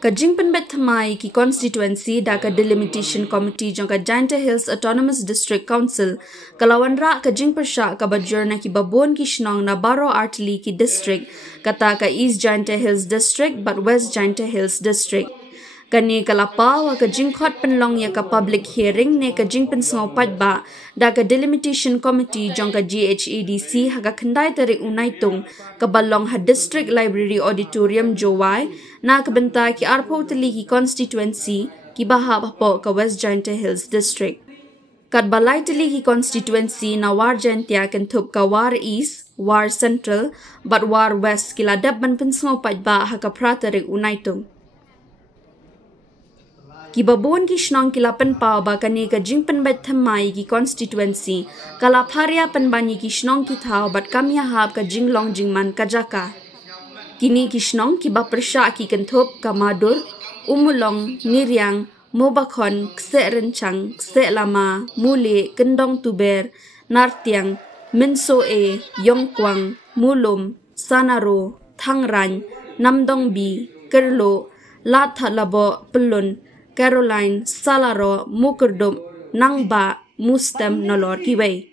Kajing penbet thamai ki constituency da ka delimitation committee jong ka Jaintia Hills Autonomous District Council kalawan ra kajing persya ka bajur na ki babon ki shnong na Baro Artli ki district kata ka East Jaintia Hills District but West Jaintia Hills District. Kani kalapa wa kajing khot penlong ya ka public hearing ne kajing pensngopat ba da ka delimitation committee jong ka GHEDC haga khandai tarik unaitung ka balong ha district library auditorium jowai na kabenta ki arpo tali ki constituency ki bahab po ka West Jaintia Hills District. Kat balai tali ki constituency na War Jaintia kentup ka War East, War Central, but War West kiladap ban pensngopat ba ha ka pratarik unaitung. Kibabon ki shnong kilapan pa ba kani ka jing penbet thamai ki constituency kala pharia penbani ki shnong ki thao bat kamya hab ka jing long jing man kajaka. Kini ki shnong ki ba persya ki kenthop ka Madur, Umulong, Niriang, Mobakhon, Kse Rencang, Kse Lama, Mule, Kendong Tuber, Nartiang, Minso E, Yongkwang, Mulum, Sanaro, Thangrany, Namdong B, Kerlo, Lathalabo, Pelun, Caroline, Salaro, Mukerdum, Nangba, Mustem, Nolor Kiway.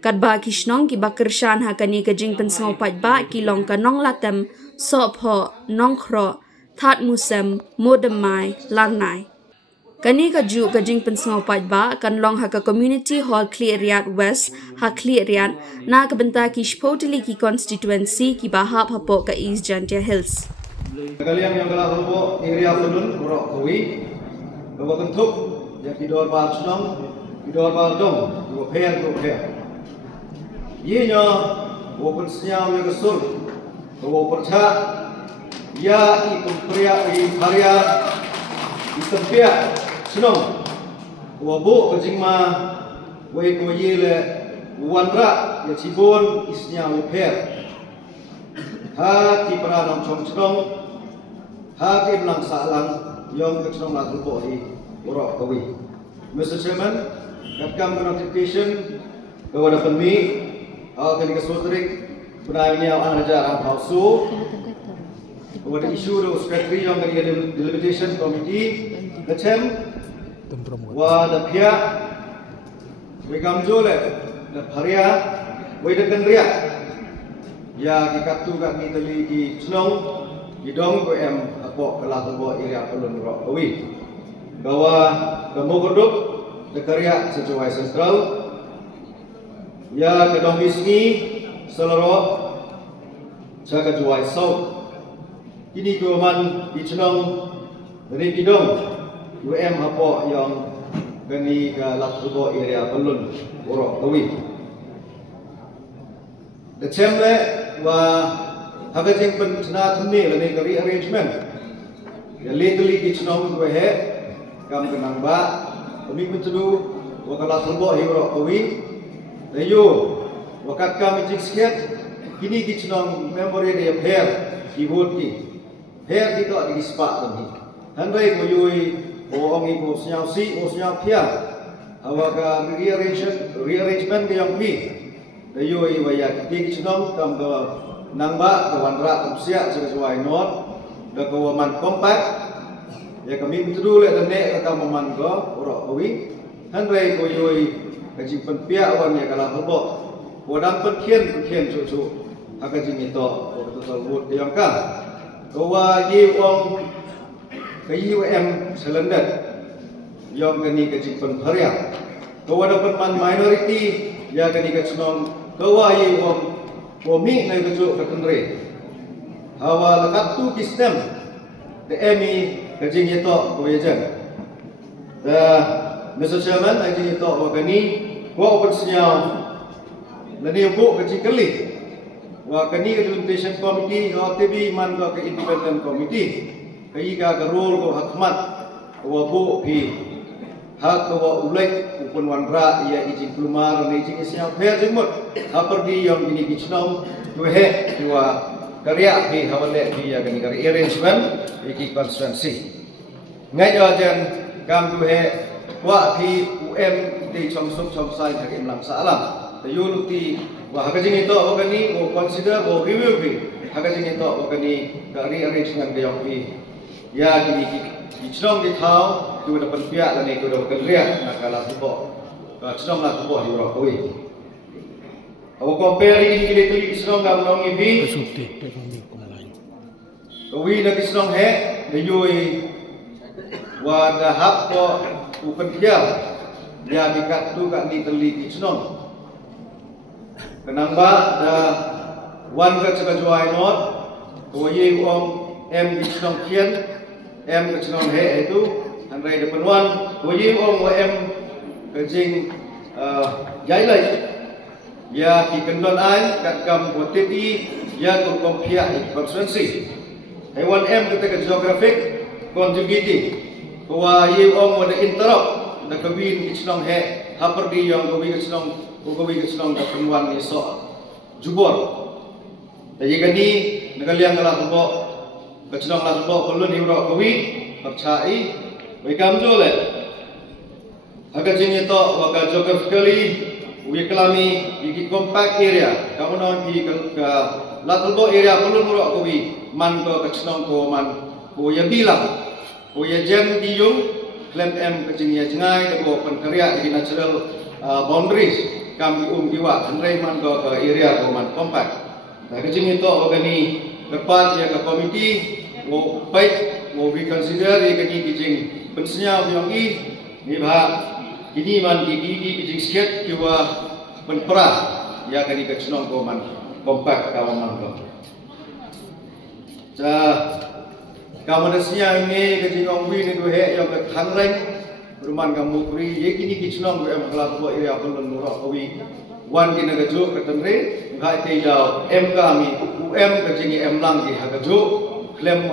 Kadba kishnong ki bakershan ha kani kajing pensngopat ba kilong ka nong latem, sopho, nongkro, that musem, modemai, langnai. Kani kaju kajing pensngopat ba kan long ha ka community hall Klieriat West ha Klieriat na kabenta ki shpotili ki constituency ki bahap hapo ka East Jaintia Hills. Kalian yang telah berbuat area penun borok kawi, bawa bentuk yang kidor bar senong, kidor bar dong, dua pair. Ianya bawa pensenyam yang kesul, bawa perca, ia ikut karya di tempat senong, bawa bu kejingma, bawa koye le wanra yang cibon isnya pair. Hati peranam cong-cong, hati melang salang, yang kecong lah terbuat di borok kawi. Mr. Chairman, kami notification kepada penmi, kami kesuatarik benarnya anak raja palsu, kepada isu do secretary yang kami delimitation committee, kecem, wada pihak, wegamjole, dan haria, wedekan riak. Ya kikatu kat ni tali ki senong hidong ko em apo kelah tubo area pelun rok kawi bawa kamu berduk dekarya sesuai sentral ya kedong isni selero jaga juai sau kini ko man di senong dari hidong UM apo yang kani ke lah tubo area pelun rok kawi December wa hagajing penchna thunni lani kari arrangement ya legally ki chnong ko he kam kanang ba kami pentudu wa kala thlbo hiro kawi layo wakat kam jiksket kini ki chnong memory de pher ki vote ki pher ki to di spa lani handai ko yui o ongi ko snyau si o snyau phia awaga rearrangement ke yang mi Dayo iwaya kiti chnong kam ke nangba kawan ra sia sesuai not da kawaman kompak ya kami betul le dane ka maman go oro kawi hanrei ko yoi kaji penpia wan ya kala hobo wadang penkien cucu akaji itu ko betul wud yang ka kawa yi wong kayi UM selendet yang kani kaji penpharia kawa dapat man minority ya kani ka chnong kawai wami na kejuk ketenre hawa lakatu kistem the emi kajing ito koyejan Mr. Chairman kajing ito wakani wa open senyau lani bu kajing kali wakani ke delimitation committee wa tb man ke independent committee kai ka role ko hakmat wa bu pi hak ko ulek upun wanra ia izin kelumar ni izin siap fair jemut aperdi yang ini kicnong tuhe dua karya di hawale di ya gani kari arrangement iki constituency ngai ajan kam tuhe wa di UM di chongsuk chongsai thak imlang salam tayun ti wa hakajing itu ogani o consider o review bi hakajing itu ogani kari arrangement ge yang ya kini Chnong di thau tu dapat pihak lani tu dapat kerja nak kalah tubo Chnong lah tubo di orang koi awak compare ini kini Chnong gam nong ibi koi nak Chnong he dayui wa dah hap ko upen kerja ya dikat tu kat ni teli Chnong kenang ba dah wan ke cakap not koi om em Chnong kian em ke Chnong he itu andai depan wan koi om em ke jing jai lai ya ki kendon ai kat kam poteti ya tu kompia constituency hewan em kita ke geographic contributing bahwa ye om ada interrupt na kabin Chnong he haperdi yang koi ke Chnong depan wan ni so jubor jadi kini negaliang kalah tubo Chnong lah tubo perlu ni bro koi percai bekam jole agak jing itu agak geographically we kelami di compact area kamu non di ke latulbo area perlu bro koi man ke Chnong ko man ko ya bilang ko ya jem di yung claim em ke jing ya jengai ko penkarya di natural boundaries kami diwa andai man ke area ko man compact nah kecing itu organi depan ya ke komiti mau baik mau reconsider ya kini kecing pensenya yang ni bah ini man di kecing sikit kiwa penperah ya kini ke Chnong ko man compact kawan man ko ja kawan desnya ini kecing ongwi ni tu he yang ke thangreng rumah kamu kuri ye kini ke Chnong ko em kelas bo area pun nurok kowi wan kina keju ketenre ngai te jauh em kami UM kejengi em lang di hagajo klem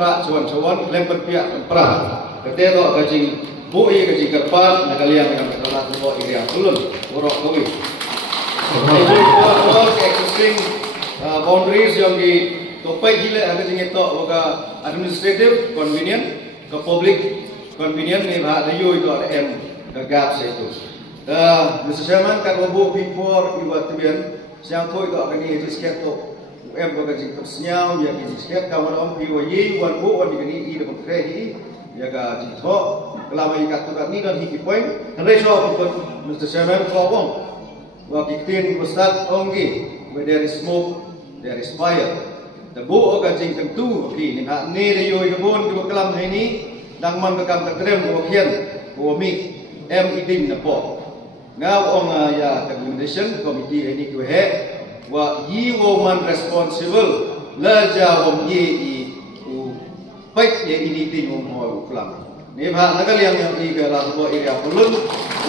ra cuan klem perpiak perah kete to kejing bu ye kejing kerpas nakalian yang kelas bo area ulun urok kowi all existing boundaries yang di topai gile kejing itu oga administrative convenient ke public convenient ni bah layu itu ada em gagap itu Mr. Chairman, kat wabuk before iwa tubian, siang tu itu akan ni sekiat tu, em tu kajik tersenyum, ya kajik sekiat kawan om iwa ye, wan bu, wan dikani i dapat krehi, ya kajik tu, kelama ikat tu kat ni dan hiki point, hendak so Mr. Chairman kelawang, wa kitin ustad onggi, where there is smoke, there is fire. Tebu kajik tentu, ni hak ni dayu ikabun dua kelam ini, dangman bekam terkrem dua kian, dua mik, em idin napo. Now on ya recommendation committee ini tu he wa yi woman responsible la ja wom ye I u baik ye ini tin wom ho ulang ni ba nakal yang I ke la bo area pulun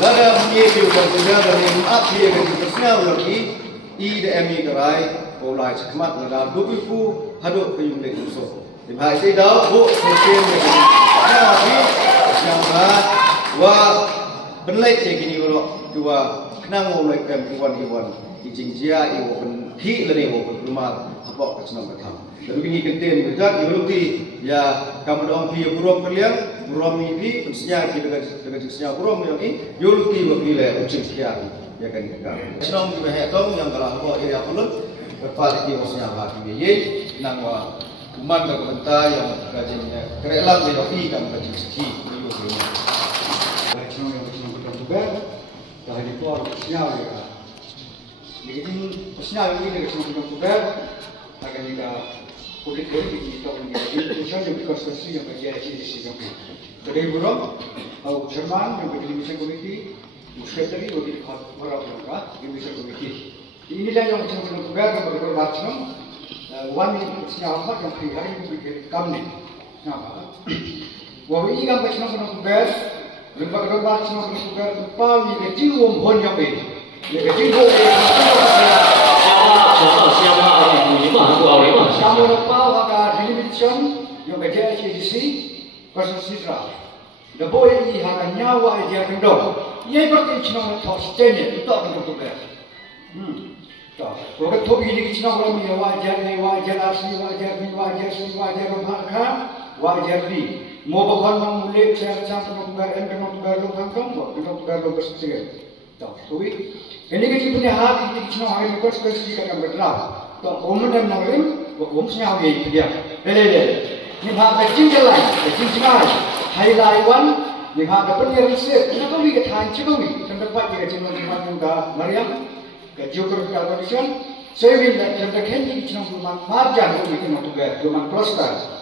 la da ye tu kan sudah dari up ye ke persnya lagi I de mi kerai ko lai chakmat la da bu pu hado ke yung le so ni ba sai da bu session ni ya ni yang ba wa benlek je gini bro dua kenang mau mulai kem iwan ijing jia iwo pen hi lani iwo pen rumah apa kesenang betam lalu gini kenten berjak iwuluti ya kamu dong pi burom kalian burom ini pensnya kita dekat senya burom yang ini iwuluti wabile ucing sekian ya kan kita kesenang juga hetong yang kalau apa area pelut berfal di wasnya hati ye nang kuman ke bentar yang gajinya kerelang di kopi kan gaji seki iwo ini kesenang yang kesenang juga dah di luar sinyal ya. Jadi sinyal ini dari semua juga akan juga kulit kita menjadi usaha yang konstruksi yang berjaya di sini. Jadi burung, au Jerman yang berjadi mission committee, sekretari wakil orang orang di mission committee. Inilah yang semua juga yang berkorban one sinyal apa yang hari ini kami. Nama. Wah ini kan semua juga Lepas keluar semua keluar pagi kecil umpan yang ini, kecil siapa lepas ada television yang berjaya di sini, konstruksi terang. Dapur ini akan nyawa dia kendor. Ia berarti cina lepas stenya itu tak kendor tu ber. Kalau tu ini cina orang ni wajar asli, wajar rumah wajar di. Mau bahkan memulai cara penukar penukar lo kangkang, penukar lo bersedia. Tahu, ini kita punya hati kita cuma hari lepas kita akan bergerak. Tahu, umum dan narim, umum senyap ini dia. Lele, ni ha ka jing jalan ka jing jingai highlight one ni ha ka pen yang se na ko wi ka than chi ko wi kan da pa ka jing ni ma ka mariam ka geographical condition saving that kan da khen ni chinong ma marjan ko ni no to ga do man prosper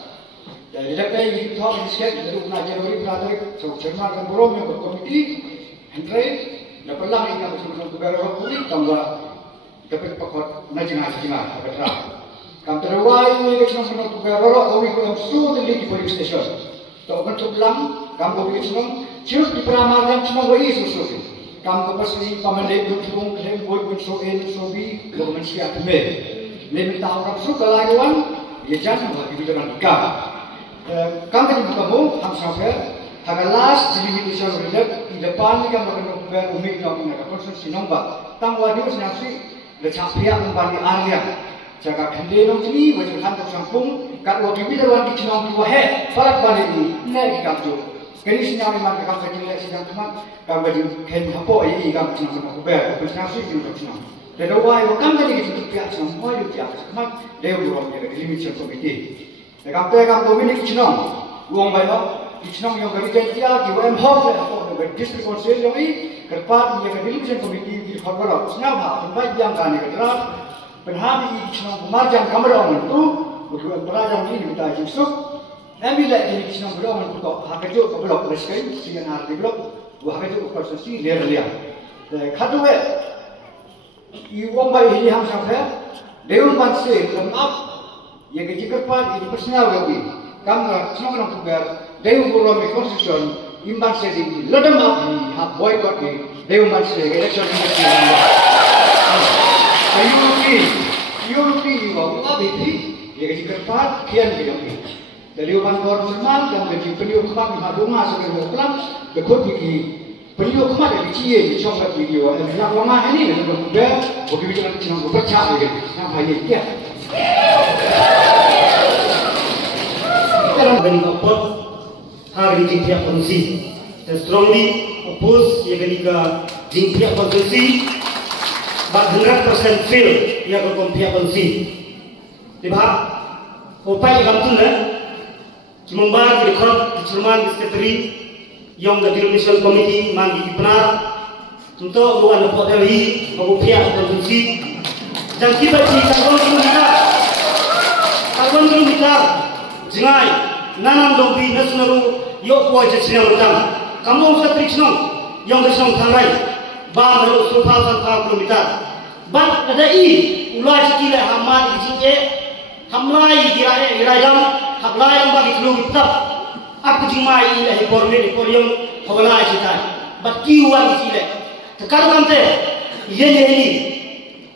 jadi dapat ini thought disket dari na Januari Februari so cerma kan borom yang komiti entre na perlang ini kan chinong to ga ro ko ni tambah dapat pakot na jinga apa tra kam terwai ni ke chinong to ga ro ko wi ko su de di police station to kan to lang kam ko wi chinong chiu di pramar yang chinong wi su kam ko pasti pamande du thung khem boy so en so bi ko man sia me le minta orang su kalawan ye jangan bagi kita kan kam tadi buka mu ham sampai haga last delimitation relate di depan ni kam akan ber umik nak nak konstruksi nombak tangwa di nasi le chapia umpani area jaga khande nong ni wajib khan tak sampung kat wakil bi dawan di chinong tu he farak balik ni naik kam tu kini sinyal memang kam kecil sedang teman kam baju khen hapo ai kam chinong sama ber konstruksi di chinong dan awai kam tadi kita pihak chinong moi di pihak teman dia burung dia delimitation committee Kam Dominic Chinong, uang bayar, Chinong yang kerja dia, UM Hall, district council yang ini, kerpat yang television committee di Korporat, senapa, tempat yang kami kerja, penhabi Chinong pemarjang kamera itu, bukan perajang ini kita jisuk, kami lagi Chinong berlawan untuk hakikat blok reskai, siang hari blok, hakikat konstruksi liar. Kadue, uang bayar ini ham sampai, dewan panse, lengkap. Yang kejikerpan itu personal lagi. Kamu semua tugas Dewan Gubernur Constitution imbang sedih ledem api hak boykot ni Dewan Mansur election ini. Ayuki iwa apa itu? Yang kejikerpan kian kian. Dari umat normal dan bagi penyok kemat mahaduma sebagai mutlak berikut bagi penyok kemat dari cie di contoh video. Yang lama ini dengan mudah bagi bicara tentang bercak lagi. Namanya dia. Gani opport hari jingpia konsi dan strongly oppose ya gani ka jingpia konsi but 100% fail ya ka kompia konsi diba opai gamtun na cumbar di korp di Cerman Secretary yang the Delimination Committee mangi benar untuk buat report dari kompia konsi dan kita di karbon kilometer jingai nanam dombi nasionalu yok kuai jesinya bertang kamu usah trikshno yang kesong thangai ba baru 1,000 kilometer bat ada ulai sekila hamad dijinge hamlai giraidam hamlai yang bagi kilometer aku jimai ilahi porme hobalai kita bat kiwan dijile tekan kante ini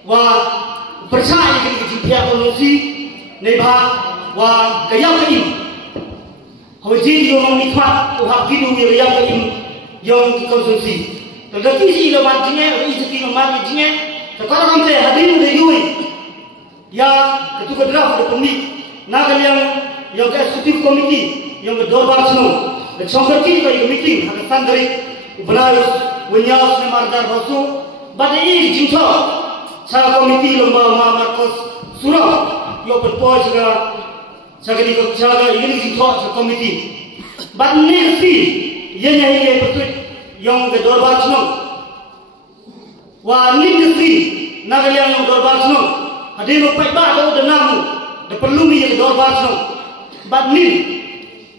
wa percaya dengan jipia konsumsi neba wa gayam ini hojin yang nikmat uhak kidu yang ini yang konsumsi tergantung si lemat jingnya isi lemat jingnya sekarang nanti hadirin dari ya ketua draft komit naga yang eksekutif komiti yang berdorbar semua dan songkerti dari meeting hadapan dari belayus wenyas nemardar basu badai jingto sa komiti lomba Marcos surah yo berpois juga sagani ko jaga ini jingto sa komiti banne si yenya ile betul yang berdorbar semua wa industri naga yang berdorbar semua hadin upai ba do denamu de perlu ni yang berdorbar semua badnin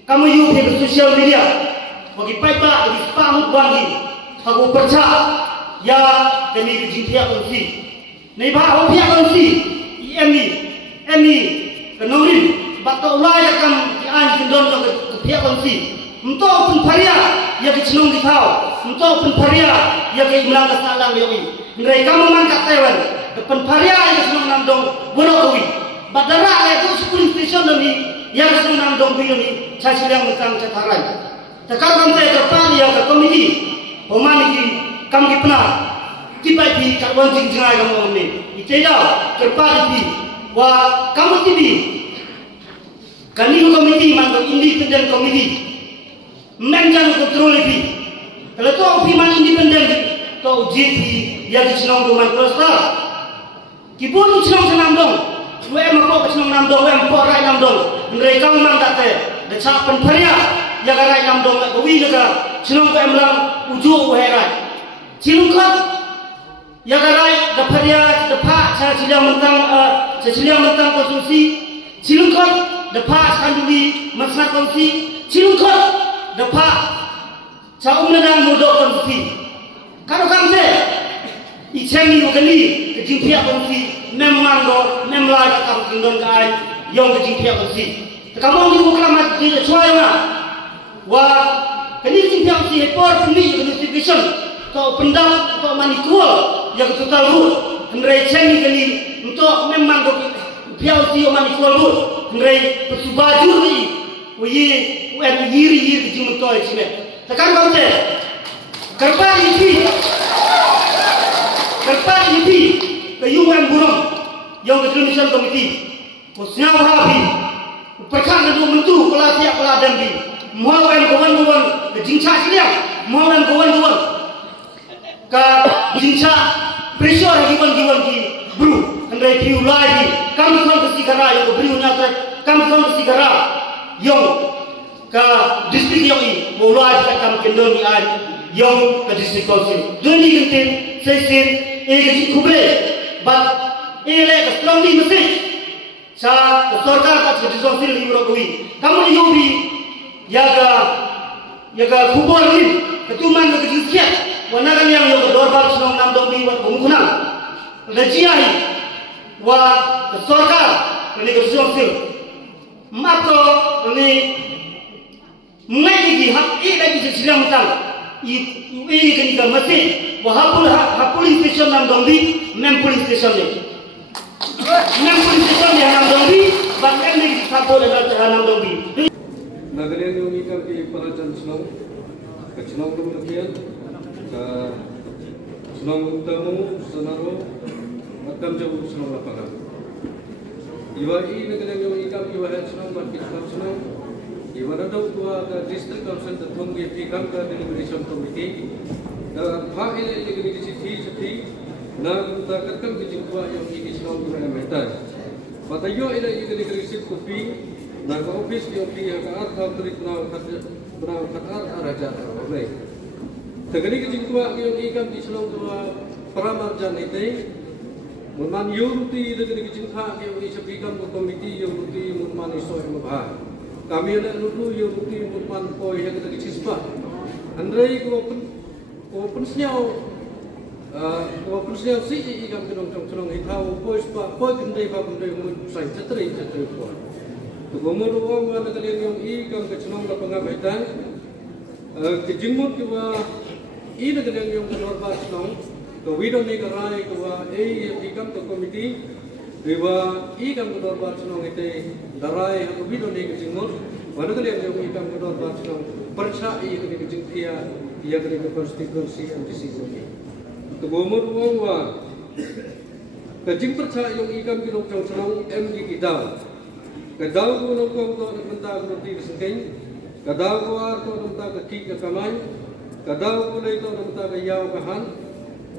kamu yuk di sosial media bagi paipa di spamut bangi aku percaya ya kami jingpia konsi nei ba ho pia konsi ini kenorin bato ulaya kam di an jindon ke pia konsi untuk pun paria ya ke chnong di thau untuk pun paria ya ke imlang salang yogi mereka mangkat tewan depan paria ya chnong nam dong wonowi badara itu police station ni yang senang dong ini saya sedang macam cataran. Sekarang saya depan ya ke komiti, pemani kami pernah tiba di kawan jinggai kamu ini. Itu dah depan di wah kamu tibi. Kami komiti manggil independen komiti, menjan kontrol lebih. Kalau tu opiman independen, tu JP yang disenang dengan prostar. Kibun disenang senang dong. Wem apa kesenang nam dong, wem porai nam dong. ngrai kang man date de cha pen pharia ya garai nam dong la wi naga chinong ko emlang uju herai chinung khat ya garai da pharia da pha cha chilang mentang konstitusi chinung khat da pha khanduli masna konstitusi chinung khat da pha cha umnadang modok konstitusi karo kang je ichemi ukali ke jingpia konstitusi memang do memlai ka kam kingdom ka ai yong ke jingpia konstitusi kamong di proklamat di chuaima wa kini jingpia konstitusi por puni notification to pendam to manikul yang total ru ngrai chemi kali untuk memang do pia konstitusi manikul ru ngrai pesubaju ri wi wen yiri jing to chime takkan kamte karpa ini kayuhan burung yang kedudukan komiti musnya wahabi perkara itu mentu kelas siap peladan di mau yang kawan ke jinca siang mau yang kawan ke jinca pressure giwan ki bro kendai piu lagi kami kon ke sigara yang beri nyata kami kon ke sigara yang ke distrik yang ini mulai kami kendor ni ai yang ke distrik council duni gentin sesin एक खुबरे बात एक strongly message sa सरकार का डिसोसिल लिबरो कोई kamu yobi yaga khubor ni ketuman ke jiskiat wanagan yang yo dorbar sunong nam dobi wa bungkuna lejiai wa सरकार ni ke disosil mato ni mai di hak lagi silang metang i ke ni ka message police station nam dongbi mem police station ni nam dongbi bang ni sapo le nam dongbi nagalen yung ikam ki parajan snong ke snong dum lakian ka snong utamu sanaro makam jawu snong lapangan iwa i nagalen yung ikam ki wa snong market snong iwa na daw tua ka district council tatong gi ikam ka deliberation committee Pak ini negeri di sini nak takkan berjumpa yang ini Islam dengan mereka. Pada yo ini negeri sini kopi, nak office yang dia kat atau terik berau kat raja orang. Tegani berjumpa yang ikan di Islam dua peramarjan itu, mungkin yo ruti negeri berjumpa yang ini sepikan komiti yo ruti mungkin isu yang bah. Kami ada dulu yo ruti mungkin koi yang kita kisah. Andai Open snow si ikan kenong kenong itau pois kendai kendai mun sai cetri po. Tu gomor uang wana kalian yang ikan kenong la pangabaitan ke jingmut kiwa ina kalian yang kenor ba kenong ke wido ni karai kiwa ikan ke komiti kiwa ikan kenor ba kenong ite darai ke wido ni ke jingmut wana kalian yang ikan kenor ba kenong percaya ke jingkia ia kena konstitusi MTC ini. Kebomor uang kajing percaya yang ikam kinok jauh senang MD kita. Kadal ko nongkong to nagmenta ko ti sengkeng. Kadal ko arto nagmenta ka ki ka kamay. Kadal ko lay to nagmenta ka yaw kahan.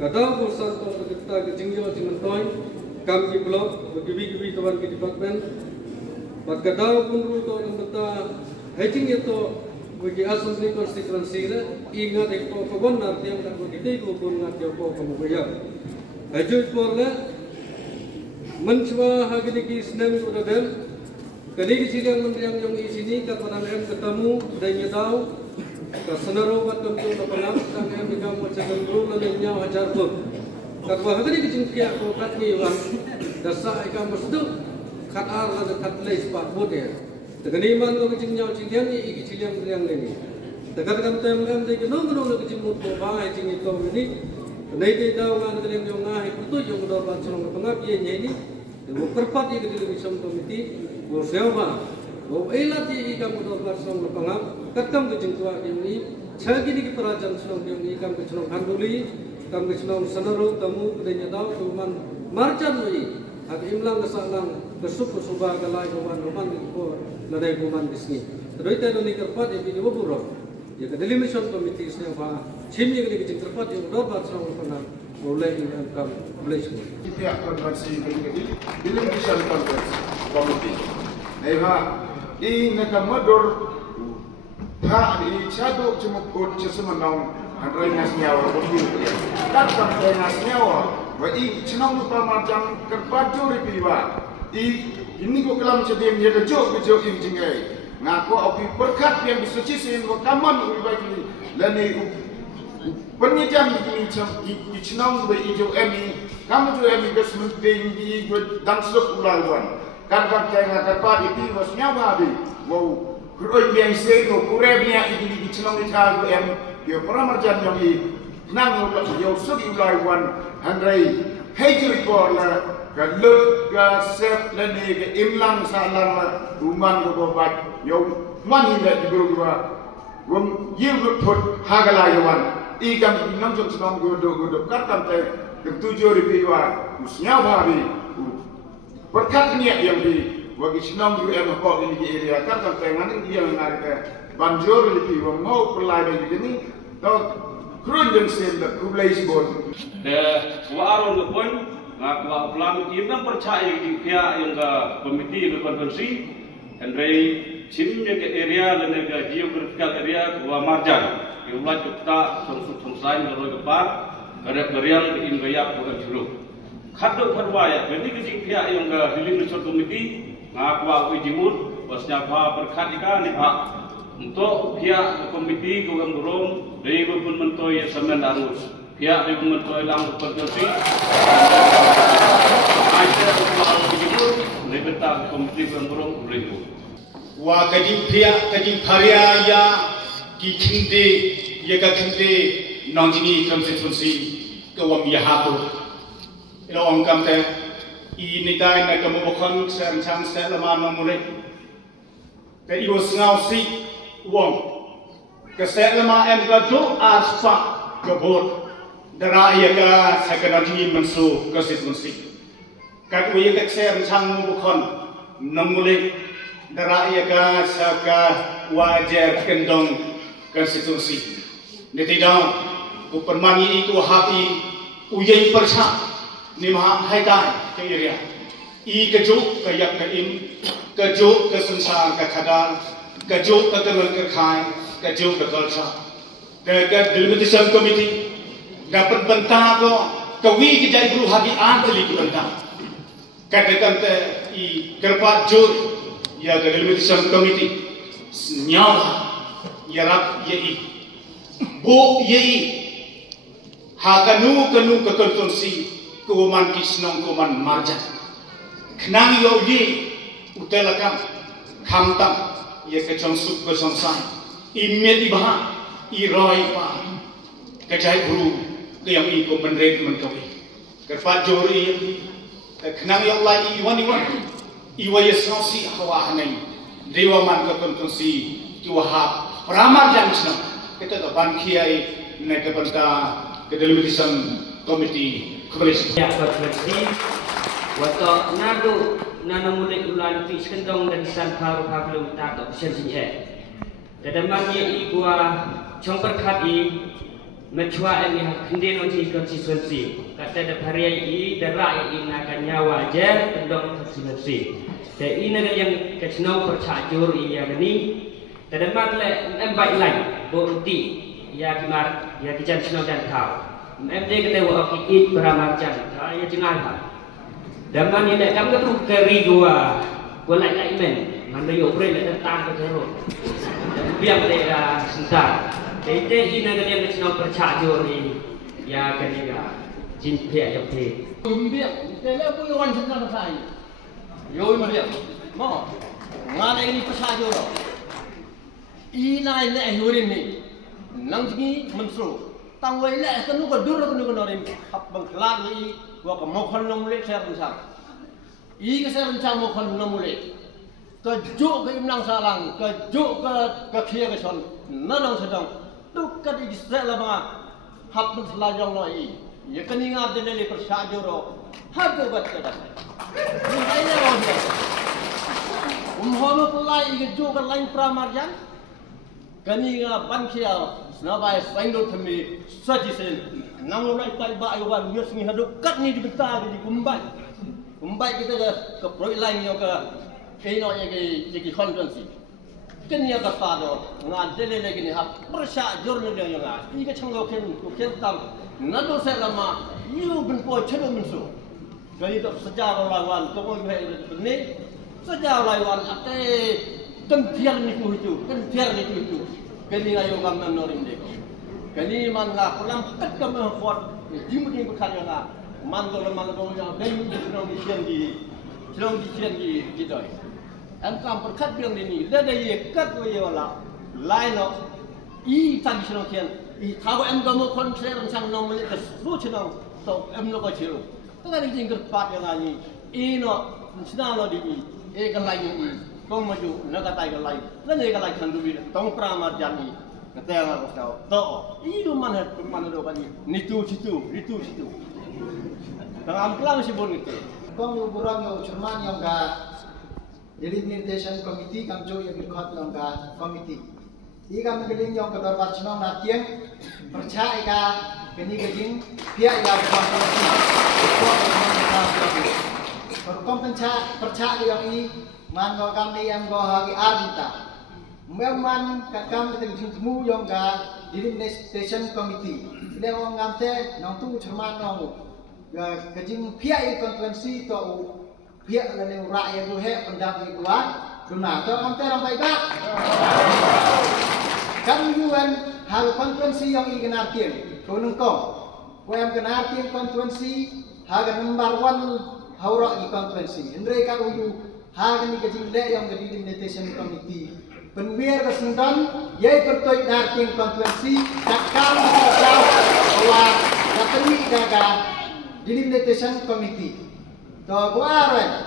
Kadal ko santo nagmenta ka jingyo jimentoy. Kam ki blok gibi tawan ki department. Pat kadal ko to nagmenta hejing ito bagi asumsi konstitusi ini ingat ekor kebun nanti yang tak begitu kebun nanti ekor kamu bayar. Ajut porla mencoba hari ini senam itu dan kali di sini yang di sini kapan yang ketemu dan nyedau kesenaruh buat kamu lapangan dan yang kita macam dulu lalu nyawa hajar pun. Kalau hari ini jengkia kau kat ni wan dasar ikan bersedu kat ar lalu kat lay sepat bodoh. Tegani man lo kecing nyau cinggiang ni iki ciliang ni. Tegar kam tem de kenong lo kecing mut ko ba ai cing itu ni. Nei te daw ngan kalian yo ngai putu yo dor ban sonong pangap ye ni. Wo perpat ye kedil mission committee wo sewa. Wo elat ye ikam dor ban sonong pangap katam kecing tua ni. Chagi ni perajan sonong ni ikam kecing handuli kam kecing sanaro tamu kedenya daw man marjan ni. At imlang nasalang kesup subah galai kuman ko ladai kuman disni. Terus itu ni kerpat yang ini berburuk. Ya kedeli mission committee ni apa? Cimnya kali kecil kerpat yang berdoa sama pernah mulai income mulai semua. Pihak konversi kedeli mission committee. Eva i nakamador ha i chado cuma kot semenong handrai ngasnyawa begitu tak sampai ngasnyawa wa i chenong lupa macam kerpaju ripiwa ini ko kelam cedim ya kejo injingai ngaku api berkat yang disuci sin wa kaman ui bagi lani penyejam di chenong wa ijo emi kamu jo emi kesmenting di dan suk ulawan kan tengah kerpa di wasnyawa di wow kuroi biang sego kurebnya di chenong ita wa emi yo pramarjan yang i nang yo suk ulawan handrai hejri por la galuk ga sep lani ga imlang salam ruman go bat yo mani la di gurwa wong yiu thot hagala yawan i kam nam jom snong go do katam te ketujuh ribuan usnya babi berkat niat yang di wagi snong yu em ko ini di area katam te ngani dia ngarika banjur lebih wong mau pelai bagi ni to kurun dan sen da kublai sibon de warung pun ngaku pelan kita percaya di pihak yang ke komiti ke konvensi Andrei cimnya ke area dan ke geographical area ke marjan diulat kita sungsai lalu kepar kerja ke ingayak bukan julu kado perwaya jadi ke pihak yang ke hilir nusul komiti ngaku ujimut wasnya berkat ikan ni pak untuk pihak komiti ke burung dari pun mentoi semen darus pihak dari mentoi lang konvensi ada kalau begitu lebetang komiti burung ribu wa kadi pihak kadi karya ya kikinde ya kakinde nangjini konstitusi ke wam ya hatu ilo ong kamte ini dai na kamu bukan serencang selama nomule ke iwo ngau si wong ke selama em ka do asfa ke bot dara ya ka sakana mensu konstitusi kat wi ka serencang bukan nomule dara ya ka saka wajar kendong konstitusi netidang ku permani itu hati uyai persa ni maha haidai ke area i kejuk ke yak ke im kejuk ke sunsa ke khadal kejuk ke kemen ke khai kejuk ke kalsa ke delimitation committee dapat bentang ko kawi ke jai guru hati antli ke bentang katakan te i kerpat jur ya ke delimitation committee nyawa yarap yei bu yei hakanu kanu ke konstitusi kuman kisnong kuman marjan knang yo ye utelakam khamtam ye ke chongsuk ke songsai imme di bah i roi pa ke jai guru ke yang i ko benret menkawi ke fajori knang yo lai i wani i wa ye sosi hawa hanai dewa man ke konstitusi ki wahab pramarjan snong kita to ban kiai ne ke banta ke delimitation committee ya berfungsi waktu nado nana mulai ulang fix kendong dan san paru paru tak tak sensinya dan maknya ibu cong berkati mencua ini kendeng uji konstitusi kata ada hari ini derai ini akan nyawa wajar kendong konstitusi dan ini yang kecenau percajur ia ini dan maknya empat lain bukti ya kimar ya kijan cenau dan kau em đây cái tàu ở cái ít Brahmachan ya jengai ha dan man ini kamu tu keri gua lại men man yo pre lại datang ke terus biar dia sentar jadi ini yang kita percaya ni ya kan dia jin pia ya pe biar dia pun orang sentar sai yo dia mau ngana ini percaya lo ina ini hurin ni nang ni mensro tang wei le kanu ko dur kanu ko norim hab bang klan ni wa ko mo khon nom le ser insang i ke ser insang mo khon nom le ke jo ke imlang salang ke jo ke khia ke son na nong sedang tu ka di se la ba hab bang sla jong no i ye kani ngap de le per sa jo ro ha ko bat ka da ni ai le ro de ho mo plai ke jo ka lain pramarjan kani ngap ban khia Nabai sengdo themi sajisen nang lai pai ba awan yus ni hadu kat ni dibenta di kumbai kita ke proy lain yo ke no ye conference kenya ka pa do nga dele le gini ha persha jorno le yo nga I ka chango ken tam na do se lama yu bin po chado min so gali to sejarah lawan to ko ne sejarah lawan ate kan tiar ni tu itu kali ayo kam nam norim de kali man la kulam kat kam khot jim ni bukan nga man do yang dai selong di sian di doi an kam perkat biang ni le dai kat we wala lai no I tan selong kian I thaw am gamo konser sang nom le kas lu chinong to am no ko chiru to ga ring ker pat yang ani I no sina lo di e ka lai ni kong maju naga tai ka lai le ne ka lai kan du bi tong prama jani ka te nga ko sao to I du man do ka ni tu situ Tengah kelam si bon itu. Kong yung burang yung chairman yung delimitation committee kam jo yung ikot yung committee. Ika magaling yung kadorbat sinong natin percaya ika kenigaging pia ika percaya yung man kami yang hagi arita. Memang kakam ketinggian temu yung delimitation committee. Ini orang ngamte nang tu chairman nang kajing pihak konferensi to pihak lain rakyat tu pendapat kuat guna to kami orang baik kami yuan hal konferensi yang ingin artian kau nengkong kau yang kena artian konferensi harga number 1 haurak di konferensi mereka uyu harga ni kajing le yang jadi delimitation committee penbiar kesendon yai bertoik artian konferensi takkan jauh bahwa katanya daga delimitation committee to buaran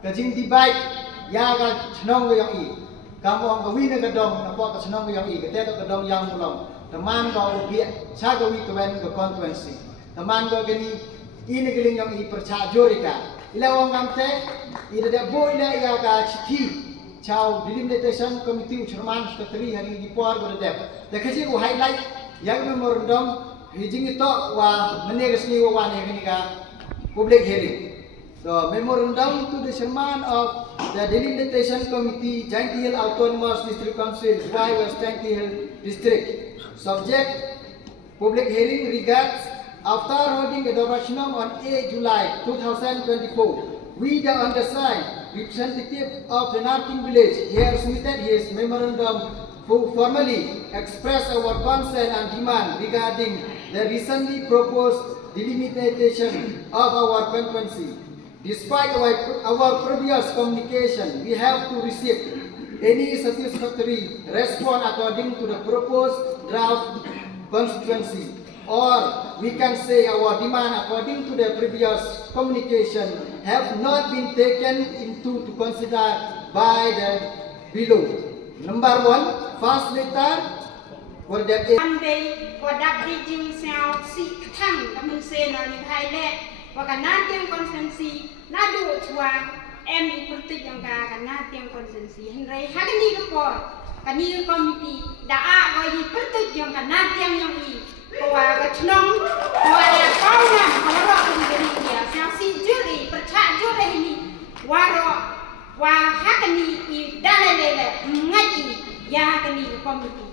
kajing debate ya ka chnong yang I kamu ang gawin na gadong na po ka chnong yang I kate to gadong yang mulong teman ko bi sa gawi ko wen ko conference teman ko gani inigiling yang I percaya jorika ilawang ngamte ida da boy na ya ka chithi chao delimitation committee chairman secretary hari di por go de kaji ko highlight yang memorandum Hijing itu menegasni wawane kenika public hearing. So memorandum to the chairman of the delimitation committee, Jainti Hill Autonomous District Council, Y West Jainti Hill District. Subject public hearing regards after holding a referendum on 8 July 2024. We the undersigned representative of the Narking village here submitted his memorandum who formally express our concern and demand regarding the recently proposed delimitation of our conference. Despite our previous communication, we have to receive any satisfactory response according to the proposed draft constituency, or we can say our demand according to the previous communication have not been taken into consider by the below. Number 1, first letter for the Jing Sao Si Tang, kami say na ni Thailand, waka natin konsensi, nado chua, em iperti yang ka natin konsensi. Henry hagani ko kani committee daa go iperti yang ka natin yang I, kawa kachnong, kawa ya kau na haro kini dia, Sao Si juri percaya juri ini, waro hagani I dalele ngaji ya kani committee.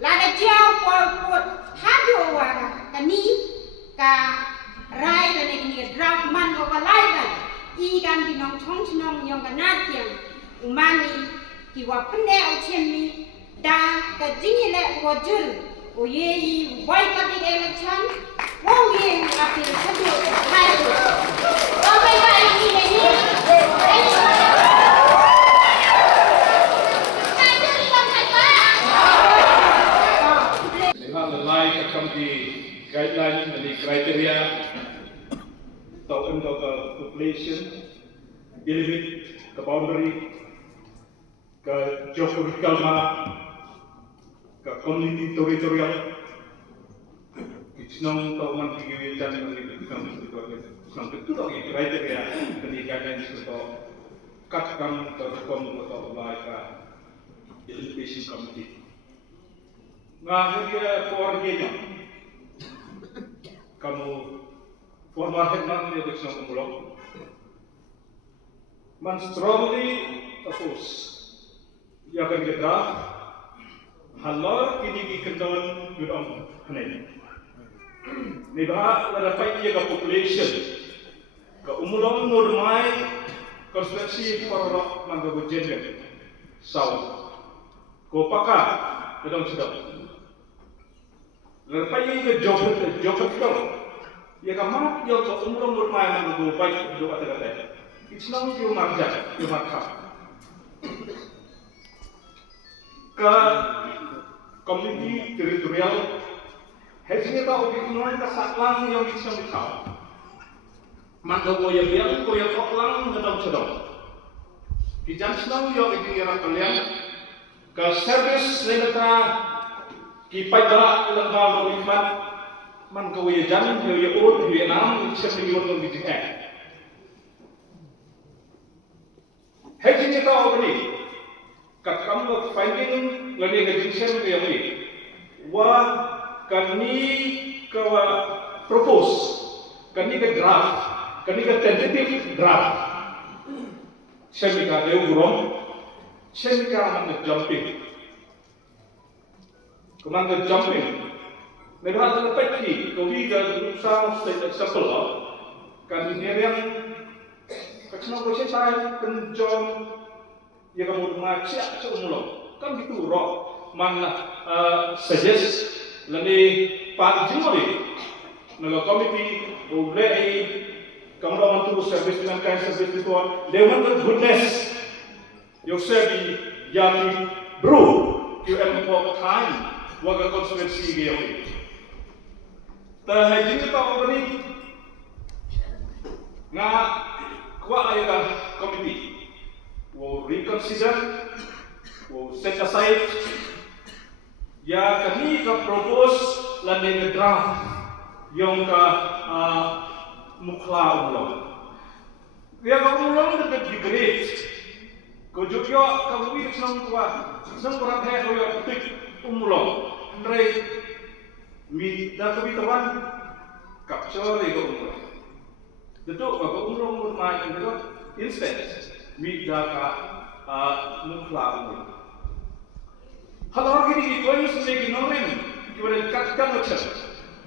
Lada jauh pol hado wara kani ka rai la ni draft man ko kalai ba I kan binong chong chnong yong ka natyang umani ki wa pne o chemi da ka jingi le wo jul o ye I boy ka big election wo ye apil chadu hai o bai ba I ni guideline and the criteria talking about the population, delimit the boundary, the geographical map, the community territorial. It's not talking about the criteria and the guidelines to cut down the reform by the delimitation committee. Nah, here for Kenya. Kamu formal headman di Desa Kumulong, man strongly Tafos. Ya kan kita halor kini dikendon gudong hanen. Nibah dapat ia ke population ke umulong normai konstruksi parok manggago gender South. Ko paka gedong sedap. Dapat ia ke job itu. Ia kamat dia ke umulong normai manggago baik do kata-kata. Islam dia marja, dia markah. Ke community teritorial, hasilnya tahu dikenal kesalahan yang Islam tahu. Maka goyang yang goyang orang gedong sedong. Kijan Islam yang dikenal kalian ke servis negara kipada lembaga iman man goyang yang urut Vietnam Islam yang dikenal. Hasilnya tahu ini. Kat kamu finding lagi kejisan yang ini, kami kawa propose, kami ke draft, kami ke tentative draft. Saya mikir dia urung, saya mikir mana jumping, kemana jumping. Mereka terlepas di, kau lihat usah example, kami ni yang kacau kau saya penjom. Ya kamu macam umulong, kan gitu roh mana suggest lagi pagi hari, naga komiti boleh kamu orang tu service dengan kain service itu, they want the goodness. You say yang bro, you have more time, warga konsumensi dia ini. Tapi ini tahu beri, ngah kuat ayat komiti. Will reconsider, will set aside. Ya kami ka propose landing draft yang ka mukla ulong. Ya ka ulong dapat di-great. Kujukyo kami senang kuat, senang berat hai kau yang petik umulong. Andai mi dah kami teman capture itu umulong. Datuk ka umulong bermain itu instead. Mida ka mukla mo. Halor gini ko yung sumegi noren, kiwala kakkan macam.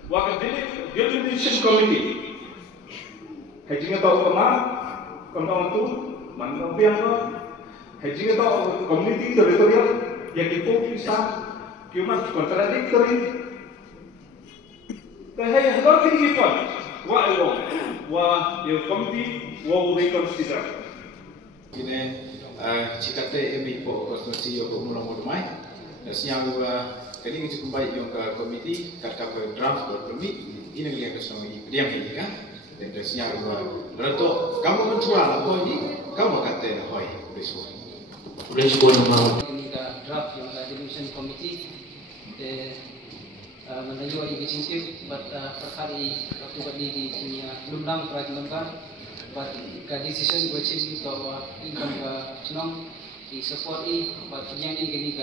Waka deliberation committee. Hejinga tau kama, kantong tu, mandang biang ko. Hejinga tau community territorial, yang ipo bisa, kiumat contradictory. Tapi halor gini ko, wa yung committee, wa reconsider. Kini jika TMI po konstitusi yang bermula mai, siang kini kita kembali yang ke komiti kata ke draft berpermit ini yang kesama ini dia ini kan, dan siang berlaku kamu mencual apa ini kamu kata hoi besok. Besok nama ini ke draft yang ke division committee, menajuk inisiatif buat perkari waktu berdiri di sini belum dalam proyek lembar. But the decision which is bahwa income senang di support but yang ini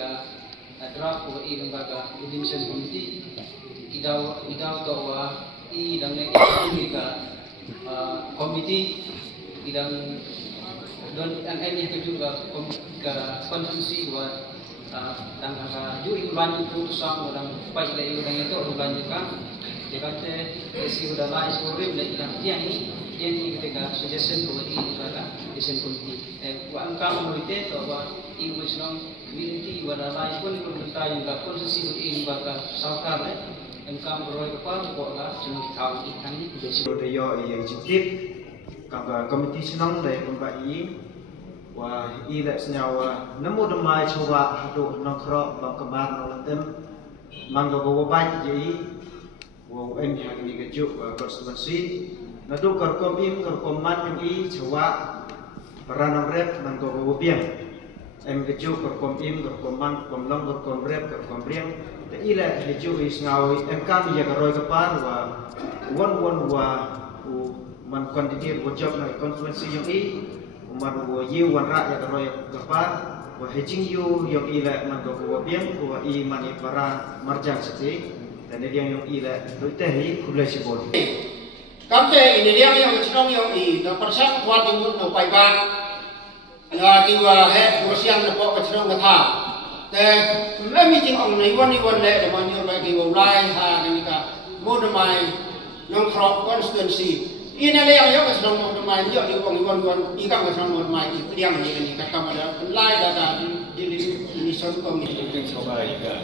draft bahwa lembaga division committee idau bahwa dan ini committee idang don ini juga konsensus buat dan juga lanjut putusan orang pajak itu orang lanjutkan dia kata isi udah lain sebelum dia ini ketika suggestion bahwa ini adalah desain politik. Angka menurutnya bahwa ibu senang community pada lain pun berita yang tak konsensus ini bakal sarkar. Angka beroleh kepala bahwa senang tahu ikan ini desain. Ada yang jikit, kalau komite senang dari tempat ini, wah ini senyawa nemu demai coba hidup nongkrong bangkeman nolatem, mangga bawa baik jadi, wah ini yang dikejuk konstitusi. Nadu korkom im korkom man yung i jawa peranang rep mangko bubiang em keju korkom im korkom man korkom long korkom rep korkom briang te ila keju is ngawi em kami ya karoi kepan won wa man kandidat job na konstituensi yung i man wo yu wan ra ya karoi kepan wa hejing yu yung ila mangko bubiang wa i mani para marjang seti dan dia yung ila rutehi kulai sibol. Kamte ini dia yang senang yang di persen kuat yang untuk payah. kiwa he kursiang na po kacrong katha te me meeting ong nei wan le de man yo ba ki wo lai ha ni ka mo de mai nong krop constituency ina le yang yo kacrong mo de mai yo ni ong wan i ka kacrong mo de mai i priang ni ka ka ma da lai da di son ko mi ting so ba i ka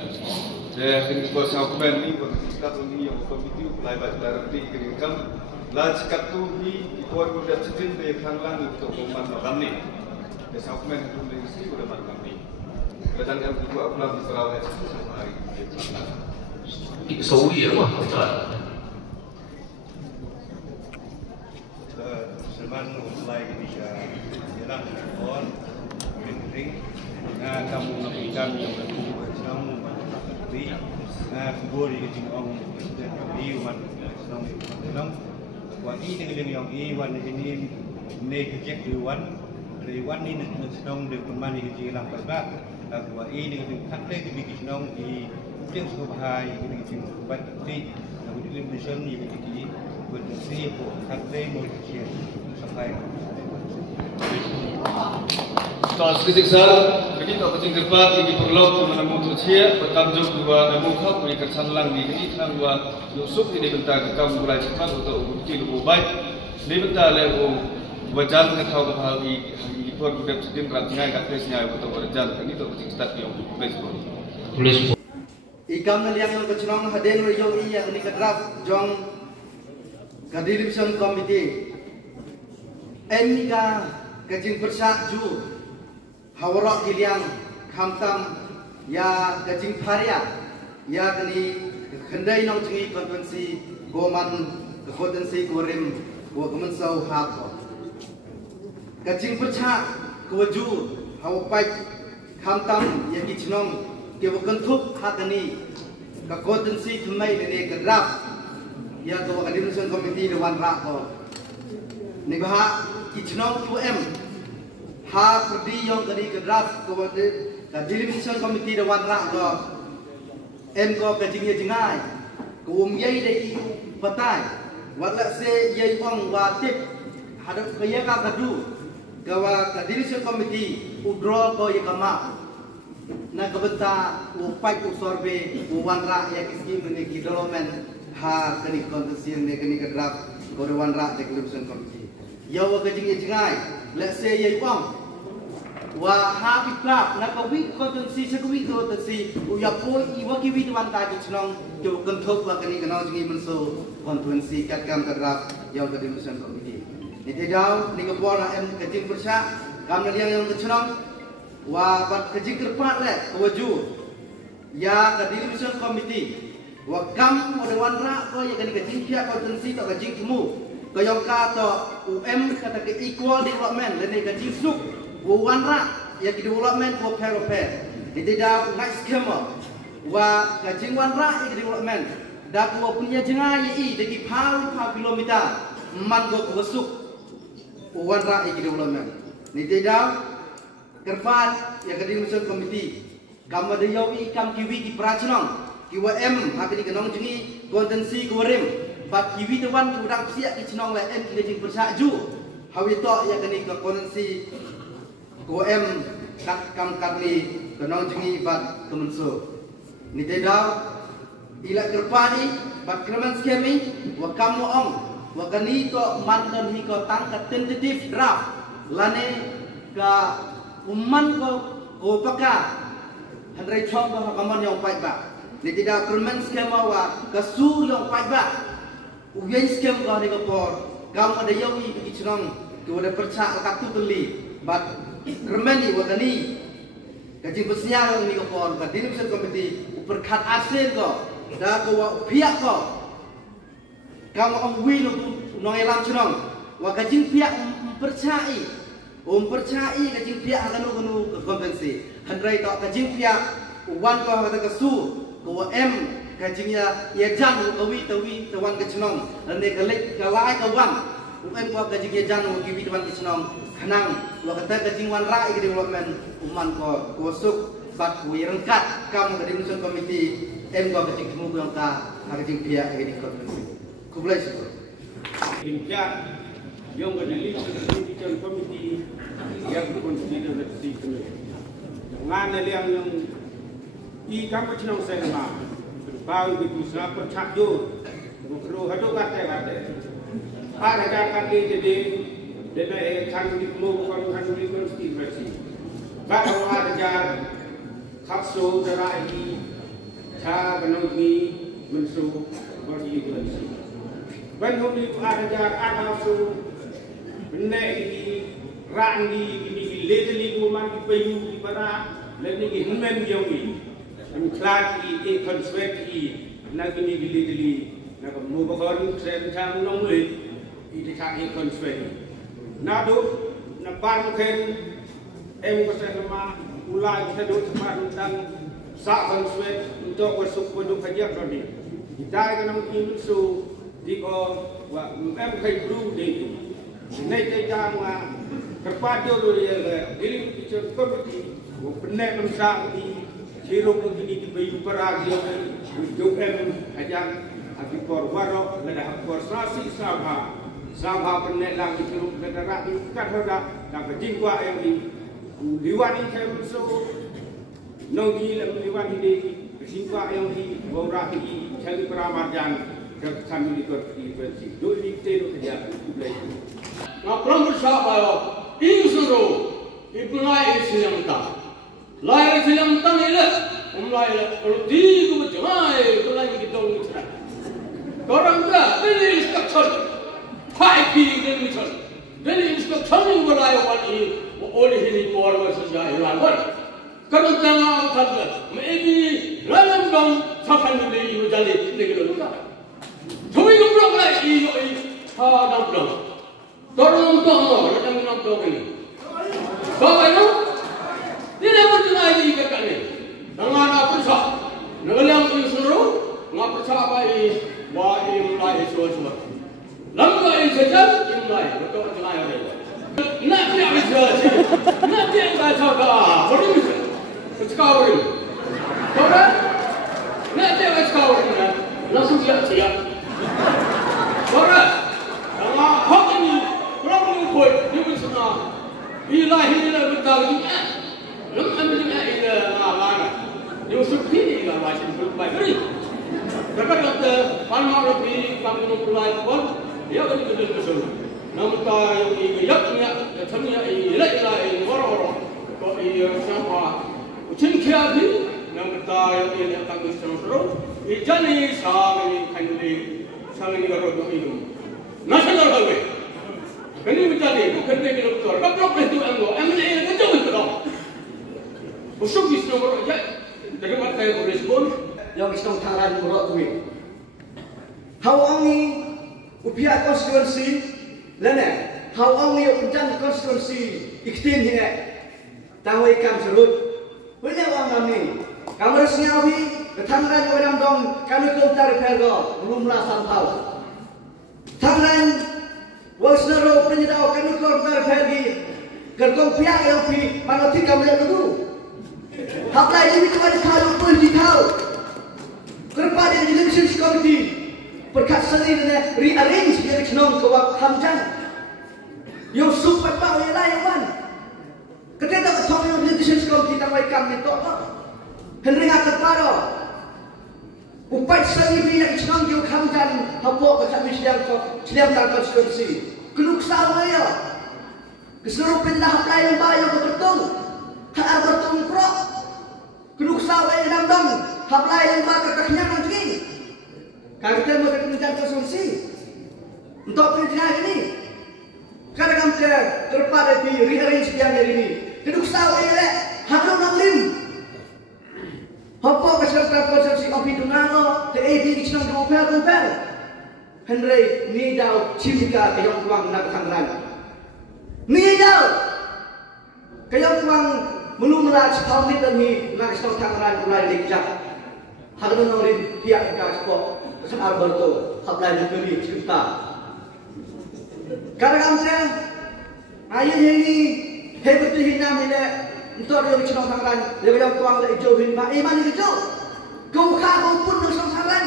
je fin ko sa ko ben ni ko sta to ni yo ko video lai ba da ri ki kam la chikat tu hi ko ko da chitin de khang lang ni to ko man no kam ni de sa ko men tu de si ko da man kam ni dan yang kedua aku lagi selalu cái số gì mà không trời Selman mulai ketika jalan on penting kamu nafikan yang kamu di kubur di jingong dan di umat Islam dalam wani dengan yang iwan ini ne kejek iwan iwan ini Islam de pemani jilang pasbak aku ini dengan kakek di Islam di yang subhai ini dengan bati aku di mission ini di berisi kakek mau kecil sampai Stars Kisar, begini tak penting kerpat ini perlu menemukan tujuan bertanggung dua namukhap beri kersanlang di ini tentang dua lusuk ini bentar kamu mulai cepat untuk bukti lebih baik ini bentar lewu wajan kau kehali ikut budaya sedang rantingan katesnya untuk berjalan ini tak penting start yang baseball. Ikam naliang yang kecenong haden yang iya ini kedrap jong kadirimson komite Emika kajing persak ju hawarok giliang kamtam ya kajing paria ya kini kendai nong cengi konvensi goman konvensi gorim go kemensau hap kajing persak keju hawapai kamtam ya kicenong ke kentup hakani ka konvensi thumai ne kedrap ya to kadirimson komite dewan rak ko Negara Kitchenong UM ha perdi yang tadi ke draft ke delimination committee dewan rak ke ko kajingnya jengai ke yai dai patai wala se yai ong watip hadap kaya ka kadu ke delimination committee udro ko yakama na kebenta upai usorbe uwan rak ya kiski meni development ha kani kontensian ne kani ke draft ko dewan rak delimination committee Yawa kajing jengai, let's say yai wang, wah habis klap, nak kawin kontensi sekawin kontensi, uya pun iwa kiwi tuan tadi cenong, jauh kentuk wah kini kenal jengi menso kontensi kat kam kerap yawa kadimusan komiti. Ini tidak, ni kebor am kajing persyak, kam naliang yang kecenong, wah bat kajing kerpat le, kawaju, ya kadimusan komiti, wah kam ada wanra kau yang kini kajing pihak kontensi tak kajing temu. Kau kata UM kata ke equal development dan gaji suk wanra ya ke development for pair itu dah next schema wa gaji wanra ya ke development dah kau punya jengai i deki pau kilometer man go suk wanra ya ke development itu dah kerfat ya ke development committee kam ada yau i kam kiwi di prajenong kiwa M hakini kenong jengi kontensi kurim Bat kiwi tuan kurang siap dicenong le em kejing persaju. Hawi to ya kini ke konensi ko em kat kam katni kenong jengi bat kemenso. Ni tedau ila kerpani bat kremen skemi wa kamu ong wa kani to mantan hi ko tangkat tentative draft lane ka umman ko paka handrai chong ko kaman yang pai ba. Ni tedau kremen skema wa kasu yang pai ba. Ujian skem kau ni kapor, kau ada yang ini pergi cenong, kau ada percak kartu beli, bat remen ni wakani, kaji bersenyal ni kapor, kat dilipusan komiti, perkat asen kau, dah kau pihak kau ang wilo nong elam cenong, wakaji pihak percai, kaji pihak akan kau kompensi, handrai tak kaji pihak, wan kau kata kesu, kau kajinya ya jang kawi tawan kecenong ane kalik kalai kawan umen ko kajingnya jang kiwi tawan kecenong kanang wa kata kajing wan rai ke development uman ko kosuk bat wi rengkat kam ke development committee ko kajing temu ko ka kajing pia ke konferensi ku boleh impia yang ke development committee yang konstitusi kena. Jangan yang i kamu cenang saya mah. Bau itu sana percaya. Mukro hadok kata. Ada cara jadi dengan kan di kemudian kan di konstitusi. Baru ada cara kapsul derai cara menunggu mensuh konstitusi. Baru itu ada cara kapsul menaiki rangi ini ledli kuman di payu di bara ledli human yogi klaki konsueti lagi ni ledli nak mubakon sen chang nongli ini kaki konsueti nado nabar ken kesema ulai sedut tentang sak konsuet untuk masuk produk hadiah tadi kita akan menginsu di ko wa kai bru di nay tay jang ma kerpadio do ye dili picture committee wo penne nam sa di hero ko gini di bayu paragi yo ajang ati por waro lada por sasi sabha penne lang di hero negara di kan hoda ka jingwa yang di liwani tem so no gi lam liwani di jingwa yang di wora di chali pramarjan ke kami di konstitusi do di tero kerja mulai Ngapram bersahabat, insuro, ibnai Islam tak, lahir Islam tak ni lah, mulai kalau tiga macam itu lagi kita ucap. Orang dah, beli instruction, fighting beli instruction, beli instruction ni mulai wali, oleh ini power saja ilawan. Kalau jangan tak, maybe lalam dong, sahaja beli menjadi negara kita. Tapi kalau lagi, ada dong. Dorong tong, datang nonton ini. Bapak itu tidak berjumpa di dekat ini. Dengan apa sah? Dengan yang disuruh, ngapa sah bayi, bayi mulai suara. Lama ini saja, mulai betul betul ayat ini. Nak dia bisa, nak dia baca dah. Boleh bisa. Sekarang ini, orang nak dia baca orang, langsung siap. Orang, hak ini. Orang pun dia bersama. Ilahi betul juga. Lama juga ini mana? Dia suci ni lah macam berubah beri. Dekat kata palma ropi kamu mulai pun dia beri betul betul. Namun yang ini yaknya, semuanya ini lagi orang. Kau ini siapa? Ucapkan ni. Namun yang ini kamu seru. Ijani sang ini kandi sang ini orang itu. Nasional bagai. Kini menjadi bukan lagi doktor. Kalau itu anggo, anggo ini kan jauh itu dong. Busuk di sini berok je. Jadi mata yang berespon, yang istong tharan berok tu ni. Hawang ni upia konstitusi, lene. Hawang ni upjan konstitusi iktin ni. Tahu ikan serut. Boleh orang kami. Kamar senyawi, ketangran orang dong. Kami keltar pergo, belum lah sampau. Tangran Wasnaro penyedau kami keluar pergi kerkong pihak yang pi mana tiga melihat dulu. Haplai ini kepada kalau pun dikau. Kepada election committee perkat seni dengan rearrange election kewak hamjan. Yang super power yang lain. Ketika ketua election committee tamai kami tu, Henry akan paro. Upat seni bila ichang kau hamjan hapok kami sedang tak konstitusi. Keluk sawaya. Keseluruh pindah lain bayar betul. Tak bertung pro. Keluk sawaya dam hap lain bayar kaknya nanti. Kami mau menjadi konstitusi. Untuk penjelasan ini. Karena kami terpada di rearrange yang ini. Keluk sawaya le harum nanglim. Hapok keseluruh konstitusi opidungango te edi ichang gopel. Henry ni daw cimika kayong tuang nagkangran. Ni daw kayong tuang menumrah sepaulit dan ni nagsong kangran ulay likjak. Hagano na rin tiyak ka po sa Alberto haplay na kuli kita. Karang amte ayon ini hebetuhin namin untuk yung ichong kangran. Kayong tuang na ijohin ba? Iman ito. Kung kakong pun ng sangsaran.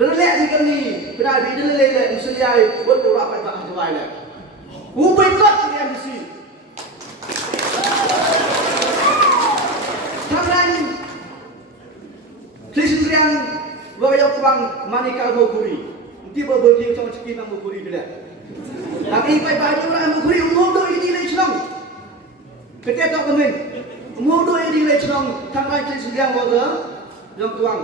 Berlek ni kami berada di dalam musuliai buat orang apa tak jawab leh. Ubay kot di MDC. Tangan Kristen yang berayap bang manikal Moguri. Tiba berdiam sama cekin nang Moguri dia. Tapi pai-pai orang Moguri umudo ini le chnong. Ketika tak kemen. Umudo ini le chnong tangan Kristen yang waga yang tuang.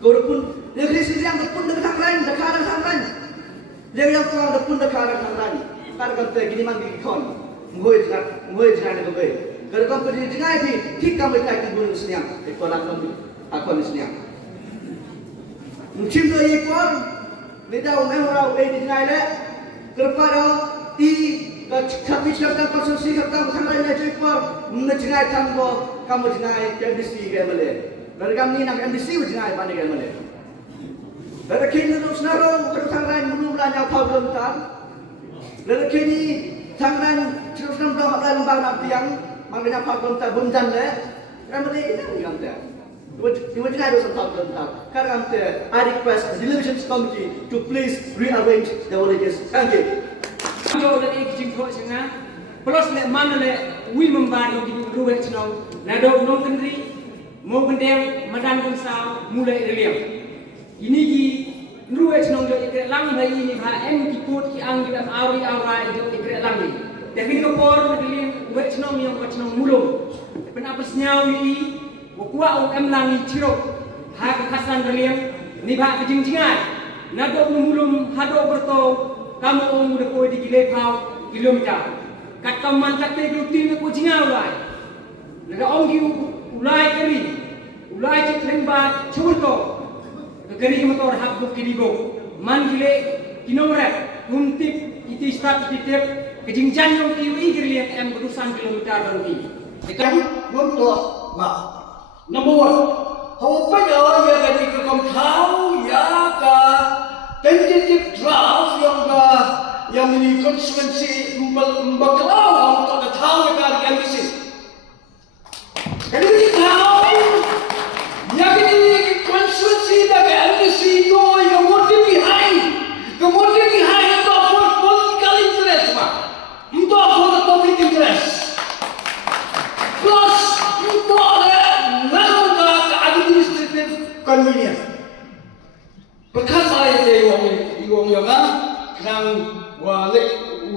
Kau pun dia Kristen yang pun dekat lain, dekat lain. Dia yang tuang pun dekat lain. Karena kita gini mandi kon. Ngoi jangan itu baik. Kalau kamu pergi jangan itu, tik kamu tak ikut senyap. Ekoran kamu, aku senyap. Mungkin tu ekor, beda orang ini jangan le. Kerana i kami cakap konsumsi kata bukan lain aja ekor. Menjangan tanpa kamu jangan MDC gamale. Kalau kamu ni nak MDC jangan mana gamale. Kalau kini tu senaro kerana lain belum belanja problem tak. Lalu kini tangan terus nampak lembang nak tiang. Maknanya Pak Gomta bundan le, kami ni yang dia. Ibu jangan ada satu tentang. Karena kami, I request the Delegations Committee to please rearrange the volunteers. Thank you. Jauh dari jingkok sana, plus le mana le, we membari di ruang cenau, nado non kendri, mau kendem, madan kensau, mulai reliam. Ini di ruang cenau jauh ikut lang hari ini, em kiput ki ang kita awri jauh ikut lang ini. Tapi kapor nagli wet snow yang wet snow mulung. Penapa senyaw ini wakwa em langi ciro. Hak kasan reliam ni ba kejingjingan. Nado mulum hado berto kamu om udah koi di kilekau kilometer. Kat kaman kat te rutin ko jingaw lai. Nado om gi ulai keri. Ulai cik lembat churto. Keri motor hak buk kidigo. Man gile kinomret untip iti start titip kejingjan yang tiwi gilian em berusan kilometer berhenti. Kita untuk mak. Number one, apa ya jadi kekom tahu ya ka tentative draft yang ini konstituensi membaklau untuk ada tahu kan yang misi. Jadi kita tahu yang ini konstituensi dari MDC itu yang motif behind, kemudian behind itu for political interest mak. Untuk for public interest. Plus untuk ada administrative convenience. Perkara itu yang kan wale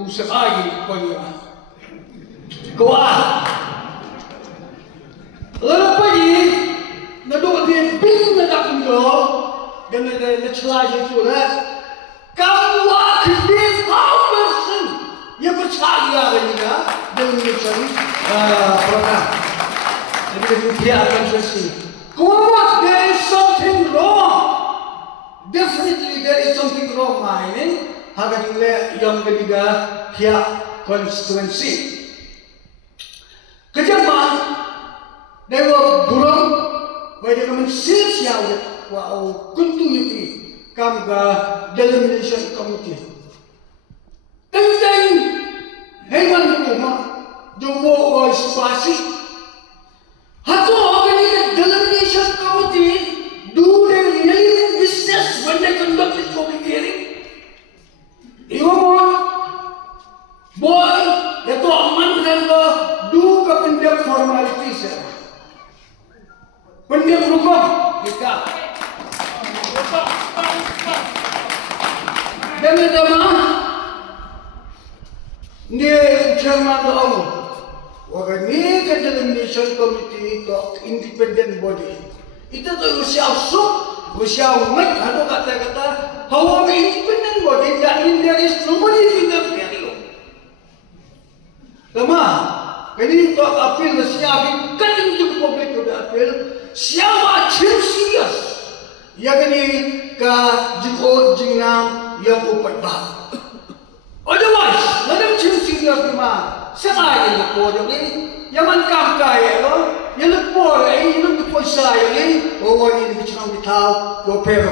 usaha punya. Kuah. Lalu pergi, nadok dia ping nak punya dan ada celah itu lah. Kamu akhirnya person yang percaya dengan dengan program. Jadi dia akan selesai. Kalau there is something wrong, definitely there is something wrong. Ini harga nilai yang ketiga pihak konstituensi. Kejaman dewa burung, wajah kami siap wow continuity kamga delimination committee. Tentang hewan rumah, jumbo was spasi. Hatu organic delimination committee do their really business when they conduct this public hearing. Iwamon, boy, itu aman dan do ke pendek formalities. Pendek hukum, kita. Dan teman, dia chairman doang. Wah ni kan delimination committee itu independent body. Itu tu usia umat ada kata-kata how independent body that means there is nobody interfere you. Lama, jadi untuk apel siapa kan untuk publik untuk apel siapa serius. Ya kan ni ke jiko jingnam yang upat bah. Otherwise, nadam serius lama. Siapa yang lepas ni? Yang mankam kaya lo, yang lepas ni, yang lepas saya ni, orang ini bicara tahu, repair.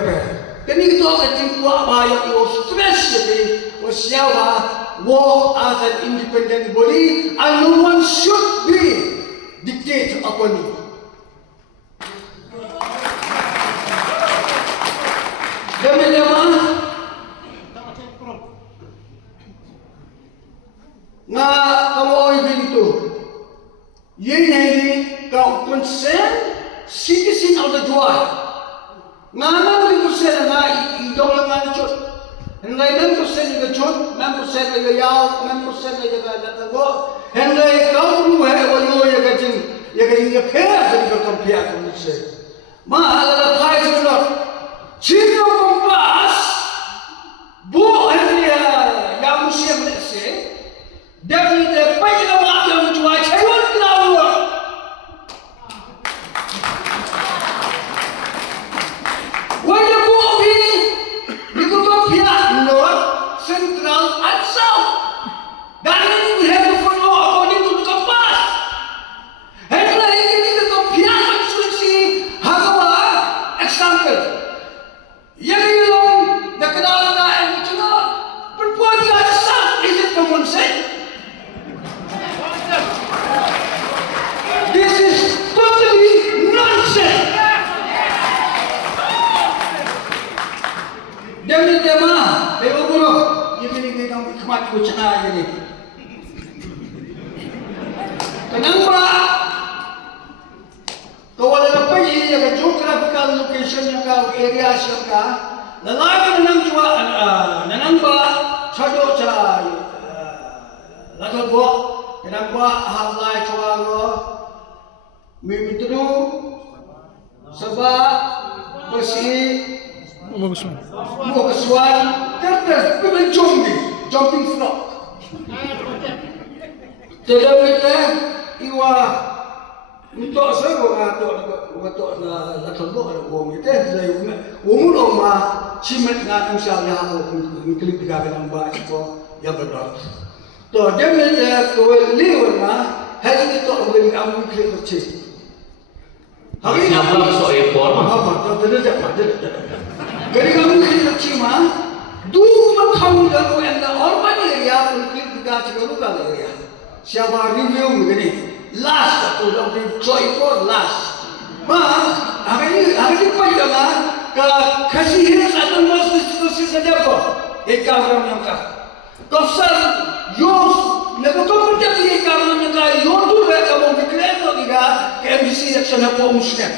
Kini kita akan jumpa apa yang you stress jadi, siapa work as an independent body, and no one should be dictate upon you. Demi nga kamoy bintu yini kau consent citizen of the joy nga bintu sen nga idong lang nga chut henday bintu sen nga chut bintu sen nga yaw bintu sen nga natago henday kau lu he wayo ya gajing ya pera sa compare ko ni se mahala thai sunod chino kompas bu hendia yang siam se Demi de pagi awak yang menjual cewek lawa. Wajib buat ini dikutuk pihak North Central and South. Dan ini berhenti foto according to the kompas. Hendak ini dikutuk pihak konstitusi Hagawa example. Yang ilong nak kenal nak yang cuma perempuan yang sah is it common sense? This is totally nonsense. Demi tema, lewat buruk. Ini kamu kemat kucana ini. Kenapa? Kau ada apa ini? Yang geographical location yang kau area yang kau. Lelaki nanang cua, nanang ba, cado cai, latar buat. Kenapa halai cua go? Mimpi tu sebab bersih mau kesuan terus pergi jumping frog tidak boleh iwa untuk saya untuk nak keluar orang itu dari umur orang cimet nak misalnya mungkin tiga orang baik yang berbeda. Tu dia boleh kau lihat hari itu orang yang mungkin kecil. Hari ini apa soal ekor? Apa? Tidak ada. Jadi kami kita cima dua tahun lalu yang urban area mungkin kita cakap lokal area. Siapa review begini? Last atau dalam soal ekor last. Hari ini pagi mana? Kasih hidup atau masih saja apa? Ekor yang kah? Kafsar yos Lepas tu macam ni kalau kita yodur kamu fikir tu kita KMC action apa muslim.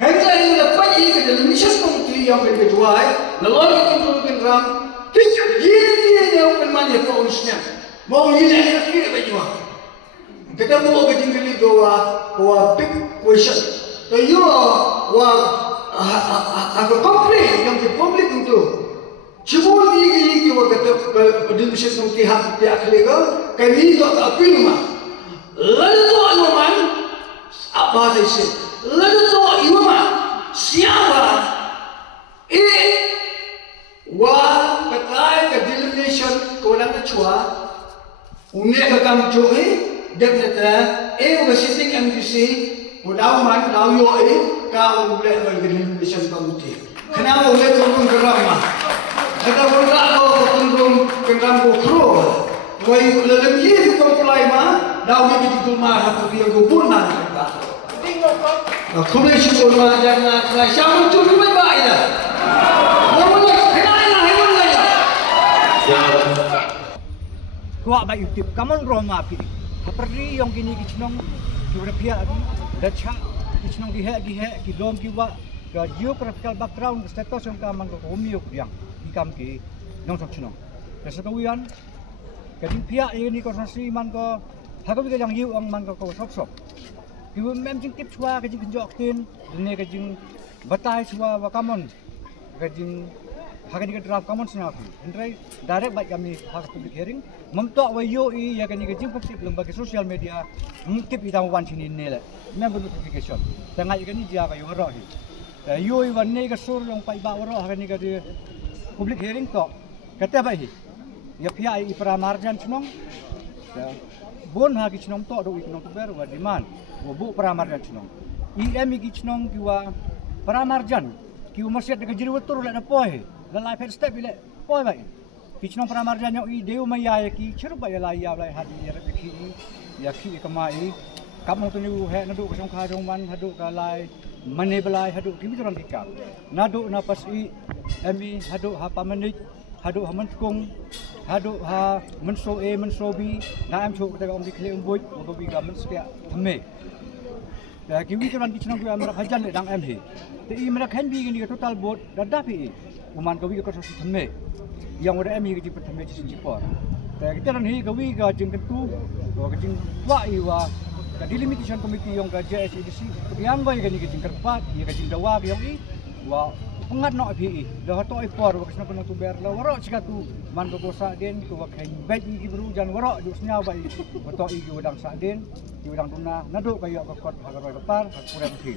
Hendak ini lepas ini kita mission komiti yang kita jual, lalu kita turunkan ram. Tiada ini open mana apa muslim. Mau ini nak kira bagaimana? Kita mau kita tinggal dua big question. Tayo agak komplain yang di publik itu. Cuma ini waktu pendidikan komiti hak pihak legal kami itu apil mah. Lalu tu anuman apa sih? Lalu tu iman siapa? Wah ketai ke delineation kolang kecua unik kekam johi definitely bukan sitting MDC udaman lalu kau boleh ke delineation komiti. Kenapa boleh turun geram? Kita berlaku tentang kendaraan bukro, wahai dalam ini comply mah, dah mesti betul mah apa dia gubernur kita. Komisi gubernur jangan siapa curi baik dah. Mana kenapa ya? Kuat baik YouTube, kamu Roma pi. Seperti yang kini kita kita pihak lagi, dah cak kita kita dom kita geographical background status yang kaman komio yang ikam ki nong sok chino. Kesatuan kadang pihak ini konsentrasi man ko hakam ke yang yu ang man ko sok. Kiu mem jing tip chua ke jing jok tin ne ke jing batai chua wa kamon ke jing hakan ke draft kamon sna ki. Entrai direct baik kami hak public hearing memtok wa yu I ya ke jing public lembaga sosial media tip idang wan sini ne le. Member notification. Tengah ikani dia ka yu ro hi. Yu I wan ne ke sur yang pai ba ro hakan ke dia public hearing to kata baik ya pihak pramarjan cunong bon hagi cunong to do cunong tu ber wa demand wa bu pramarjan cunong IM gi cunong kiwa pramarjan kiwa masjid de jiri wetur la poi la life step ile poi baik ki cunong pramarjan yo I deu maya ki chiru ba la ya la hadi ya ki ya ki kamai kamu tu ni he nadu ka song kha jong man hadu ka lai mane belai hadu ki biturang kikap nadu na pas I emi hadu ha pamanik hadu ha mentkung hadu ha menso A menso B na em chuk ta om di khle buj ko bi ga men spia thame ta ki wi kan ki chnong ku am ra khajan le dang em hi te I mera khan bi ni total board da pi uman ko wi ko so thame yang ora em hi ki thame chi chi por ta ki tan hi ko wi ga jing kan tu ko ka jing wa I wa ka delimitation committee yang ka JSEDC yang bai ga ni ki jing kerpat ni ka jing dawa yang I wa pengat no PE dah to ipor wa kesna penatu ber la warok cikatu man ko bosa den ko wa khain baik ni bru jan warok ju snya bai wa to I ki wadang sa den ki wadang tuna naduk kayo ko kot hagar depar kurang thi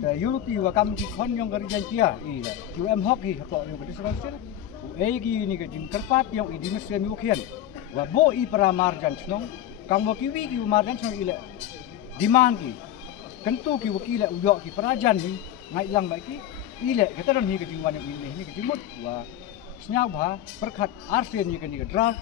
da yuluti wa kam ki khon yong gari jan tia I la ju em hok hi ko yo bedi sel e gi ni ka jim kerpat yang I di mesem yu khian wa bo I pramar jan snong kam wa ki wi ki mar jan snong I la demand ki kentu ki wakila uyo ki prajan ni ngai lang bai ki ile kita dan higa jingwan yang ini ke jimut wa snya ba perkhat arsen ni ke ni draft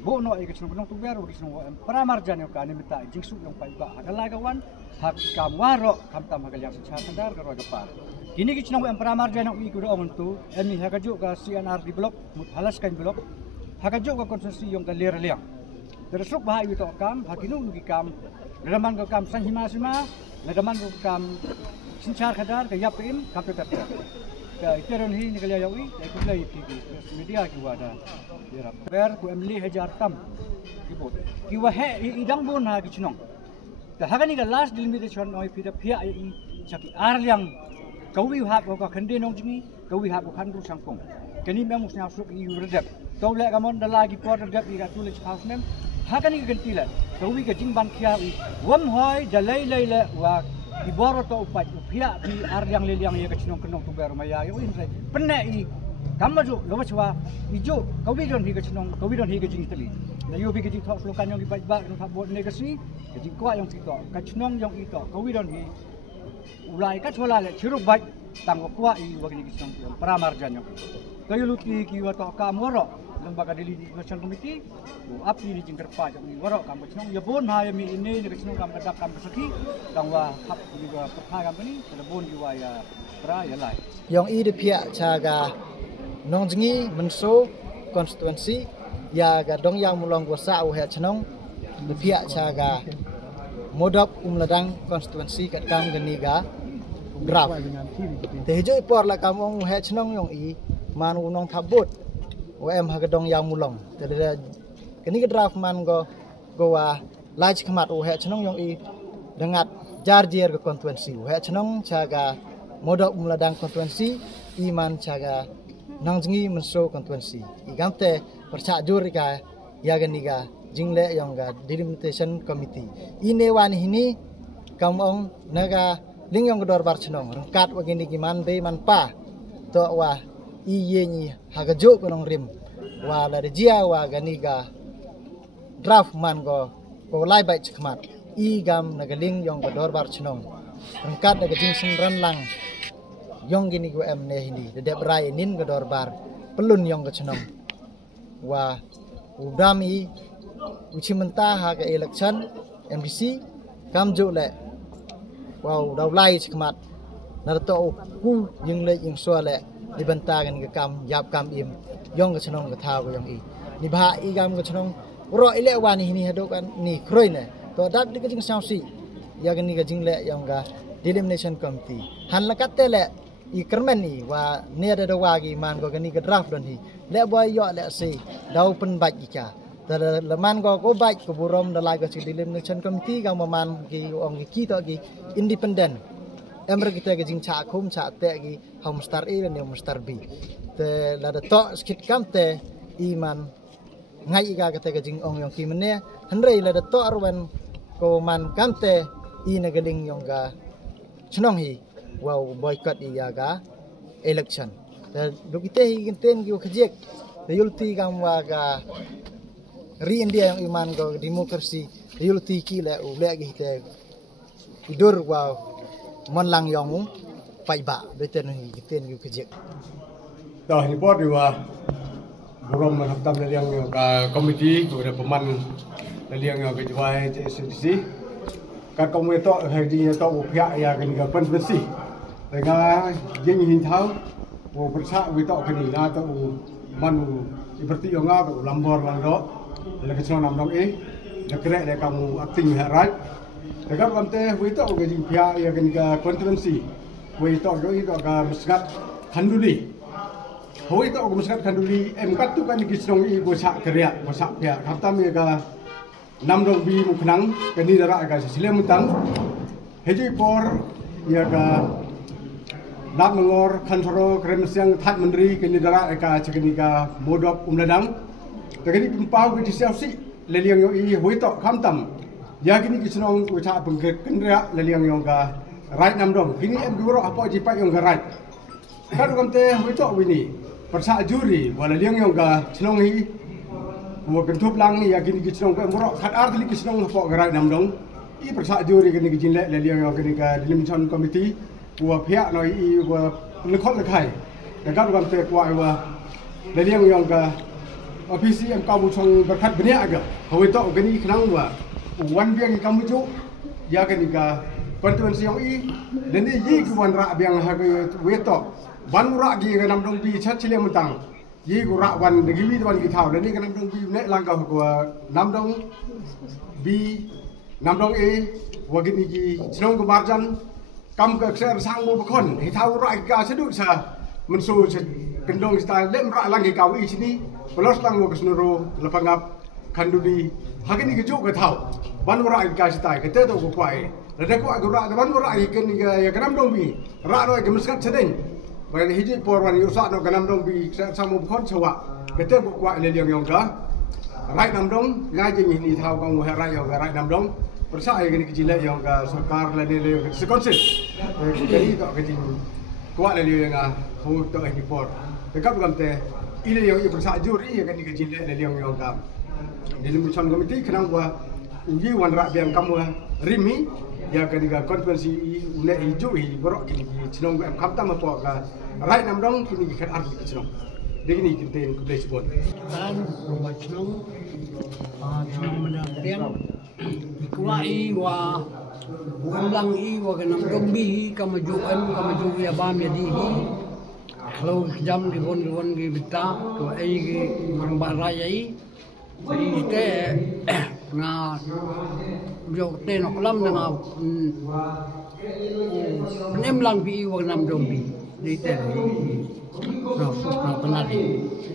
bo no ke chnu nong tu ber wa kisnu pramar jan ka ni mita jingsu yang pai ba adalah kawan hak kam waro kam tam hagal yang secara sandar ka roja par kini ke chnu pramar jan yang iku ong tu emi hagajuk ka CNR di blok mut halaskan blok hagajuk ka konsensi yang ka ler liang terusuk ba wi to kam hakinu gi kam daman ka kam sanhima sima daman ka kam Sincar kadar ke yapim kapte tapte. Ka iteron hi nikal yawi ku play media ki wada. Yara per ku emli hajar tam ki bot. Ki wa he idang bon ha ki chnong. Ta hagani ka last delimitation oi pida phia I chaki arliang kawi ha ko ka khande nong jingi kawi ha ko khandu sangpong. Kani mem musna suk I redep. Tau le kamon dala ki por redep I ka tulis house nem. Hagani ka gentila. Kawi ka jingban khia I wam hoi dalai le wa Iboro to upat upia di arliang liliang ye kachinong kenong tu baru maya yo in sai penne I kamaju lowachwa ijo kawidon hi kachinong kawidon hi kajing tali na yo bi kajing thok slokan yong ibat ba no bot negasi kajing kwa yong tito kachinong yong ito kawidon hi ulai ka chola le chiru bat tang kwa I wagni kachinong pramar jan yong kayo luti ki wa to kamoro lembaga delimitation committee api ni jingker pa jang ni warok kam kachinong ya bon ha ya mi ini ni kachinong kam kadap kam saki tang wa hap ni wa pha kam ni da bon di wa ya pra ya lai yang I de pia chaga nong jingi menso constituency ya ga dong yang mulong go sa u he chnong de pia chaga modop ladang constituency kat kam gani ga graf te hijau por la kam ong he chnong yong I man u nong thabut em hagadong yang mulong jadi kini ke draft man go wa laj khamat u he chnong yong I dengat jarjer ke konstituensi u he chnong chaga modok ladang konstituensi iman chaga nangjingi menso konstituensi I gamte percha jur ka ya ganiga jingle yong ga delimitation committee ine wani hini kamong naga lingyong gedor bar chnong rengkat wagini giman be man pa to wa iye ni hagajo konong rim wa la jia wa ganiga draft man go lai bai chkhmat I gam nagaling yong go dorbar chnong rengkat naga jing sing ran lang yong gini go em ne hindi de brai nin go dorbar pelun yong go chnong wa udami uchimenta ha ga election MDC kam jo le wow daw lai chkhmat na to ku ying le ying so le dibanta gan ga kam yap kam im yong ga chnong ga thaw yong I ni bha I gam ga chnong ro ile wani ni hado kan ni kroi ne to dat de jing sausi ya gan ni ga jing le yong ga delimitation committee han la kat le I kermen ni wa ne da wa gi man go ga ni ga draft don hi le boy yo le si daw pen baj cha ta le man go baj ko burom da la ga delimitation committee ga man gi ong gi to gi independent emre kita ke jing cha khum cha te gi hom star A dan hom star B te la da to skit kam te iman ngai ga ke jing ong yong ki mene hanrei la da to arwan ko man kam te I na galing yong ga chnong hi wow boycott I ya ga election te dukite hi genten gi khjek te yulti gam wa ga ri india yang iman go demokrasi yulti ki la u le gi te idur wow mon lang yong pai ba beten hi giten yu kejek dah report diwa burom menhatam yang ka komiti ko da peman yang ke jwai JSDC ka komiti to haji to upya ya kan ga konstitusi dengan jing hin thau wo persa wi to kani na to man Seperti yang ngah lambor langdo, lagi senang namdong kerek dia kamu acting harai. Dekat kante wito ke jimpia ya kenika konferensi. Wito ke meskat kanduli. Wito ke meskat kanduli emkat tu kan kisong bosak kerja bosak pihak. Kata mereka namdong bi muknang kini darah agak sesilem mutang. Heji por ya ke nak mengor kantor keremsiang tat menteri kini darah agak cekenika modok umladang. Tegani pimpau ke disiapsi leliang yo i wito kamtam. Ya kini kisnong ucap penggendera leliang yang ka right namdong. Kini em guru apa jipat yang ka right. Kan kamte wito wini persa juri wala leliang yang ka kisnong hi wa kentup lang ya kini kisnong ka guru khat arti kisnong apa ka right namdong. I persa juri kini kijinle leliang yang kini ka dilimchon committee wa pihak noi i wa lekot lekai. Kan kamte wa leliang yang ka OPC em kamu chong berkat benia aga. Hawito gani kenang wa wan biang kamu ju ya kenika konstituensi yang i dan yi ku wan ra biang ha weto wan ra gi ga nam dong bi chat chile mentang yi ku ra wan de gi wi wan gi thau dan ni ga nam dong bi ne lang ka ko nam dong bi nam dong wa gi ni gi chnong ku marjan kam ka ser sang mo bakon hi thau ra ga sedu sa mensu kendong style lem ra lang gi kau i sini plus lang wo kesnuro lapangap kandudi hagini ke juk ke thau ban wara ka stai ke te to ko kwai la de ko agura ban wara ke ni ya kanam dong bi ra no ke miskat sedeng ba ni hiji por wan yusa no kanam dong bi samu khon chawa ke te ko kwai le liang yong ka rai nam dong ga jing ni thau kong ha rai yo ga rai nam dong persa ai ke jile yong ka sarkar la ne le sekonsit ke ni to ke jing kwa le liang ga ho to ai ni por ke kap gam te ile yang persa juri ya kan ni ke jile le liang yong ka dalam urusan komiti kenang wa uji wan rak biang kamu rimi ya ketika konferensi une hijau hi borok kini cenong am kamta ma po ka rai nam dong kini kan arti cenong degini kinten ku dei spot kan rumah cenong cenong mana riang kuai wa ulang i wa kanam dong bi kamaju ya bam ya di hi kalau jam di bon gi bita to ai gi mang baraya i jadi te nga jo te nok lam nga nem lang bi wa nam dong bi di te na fu na tanadi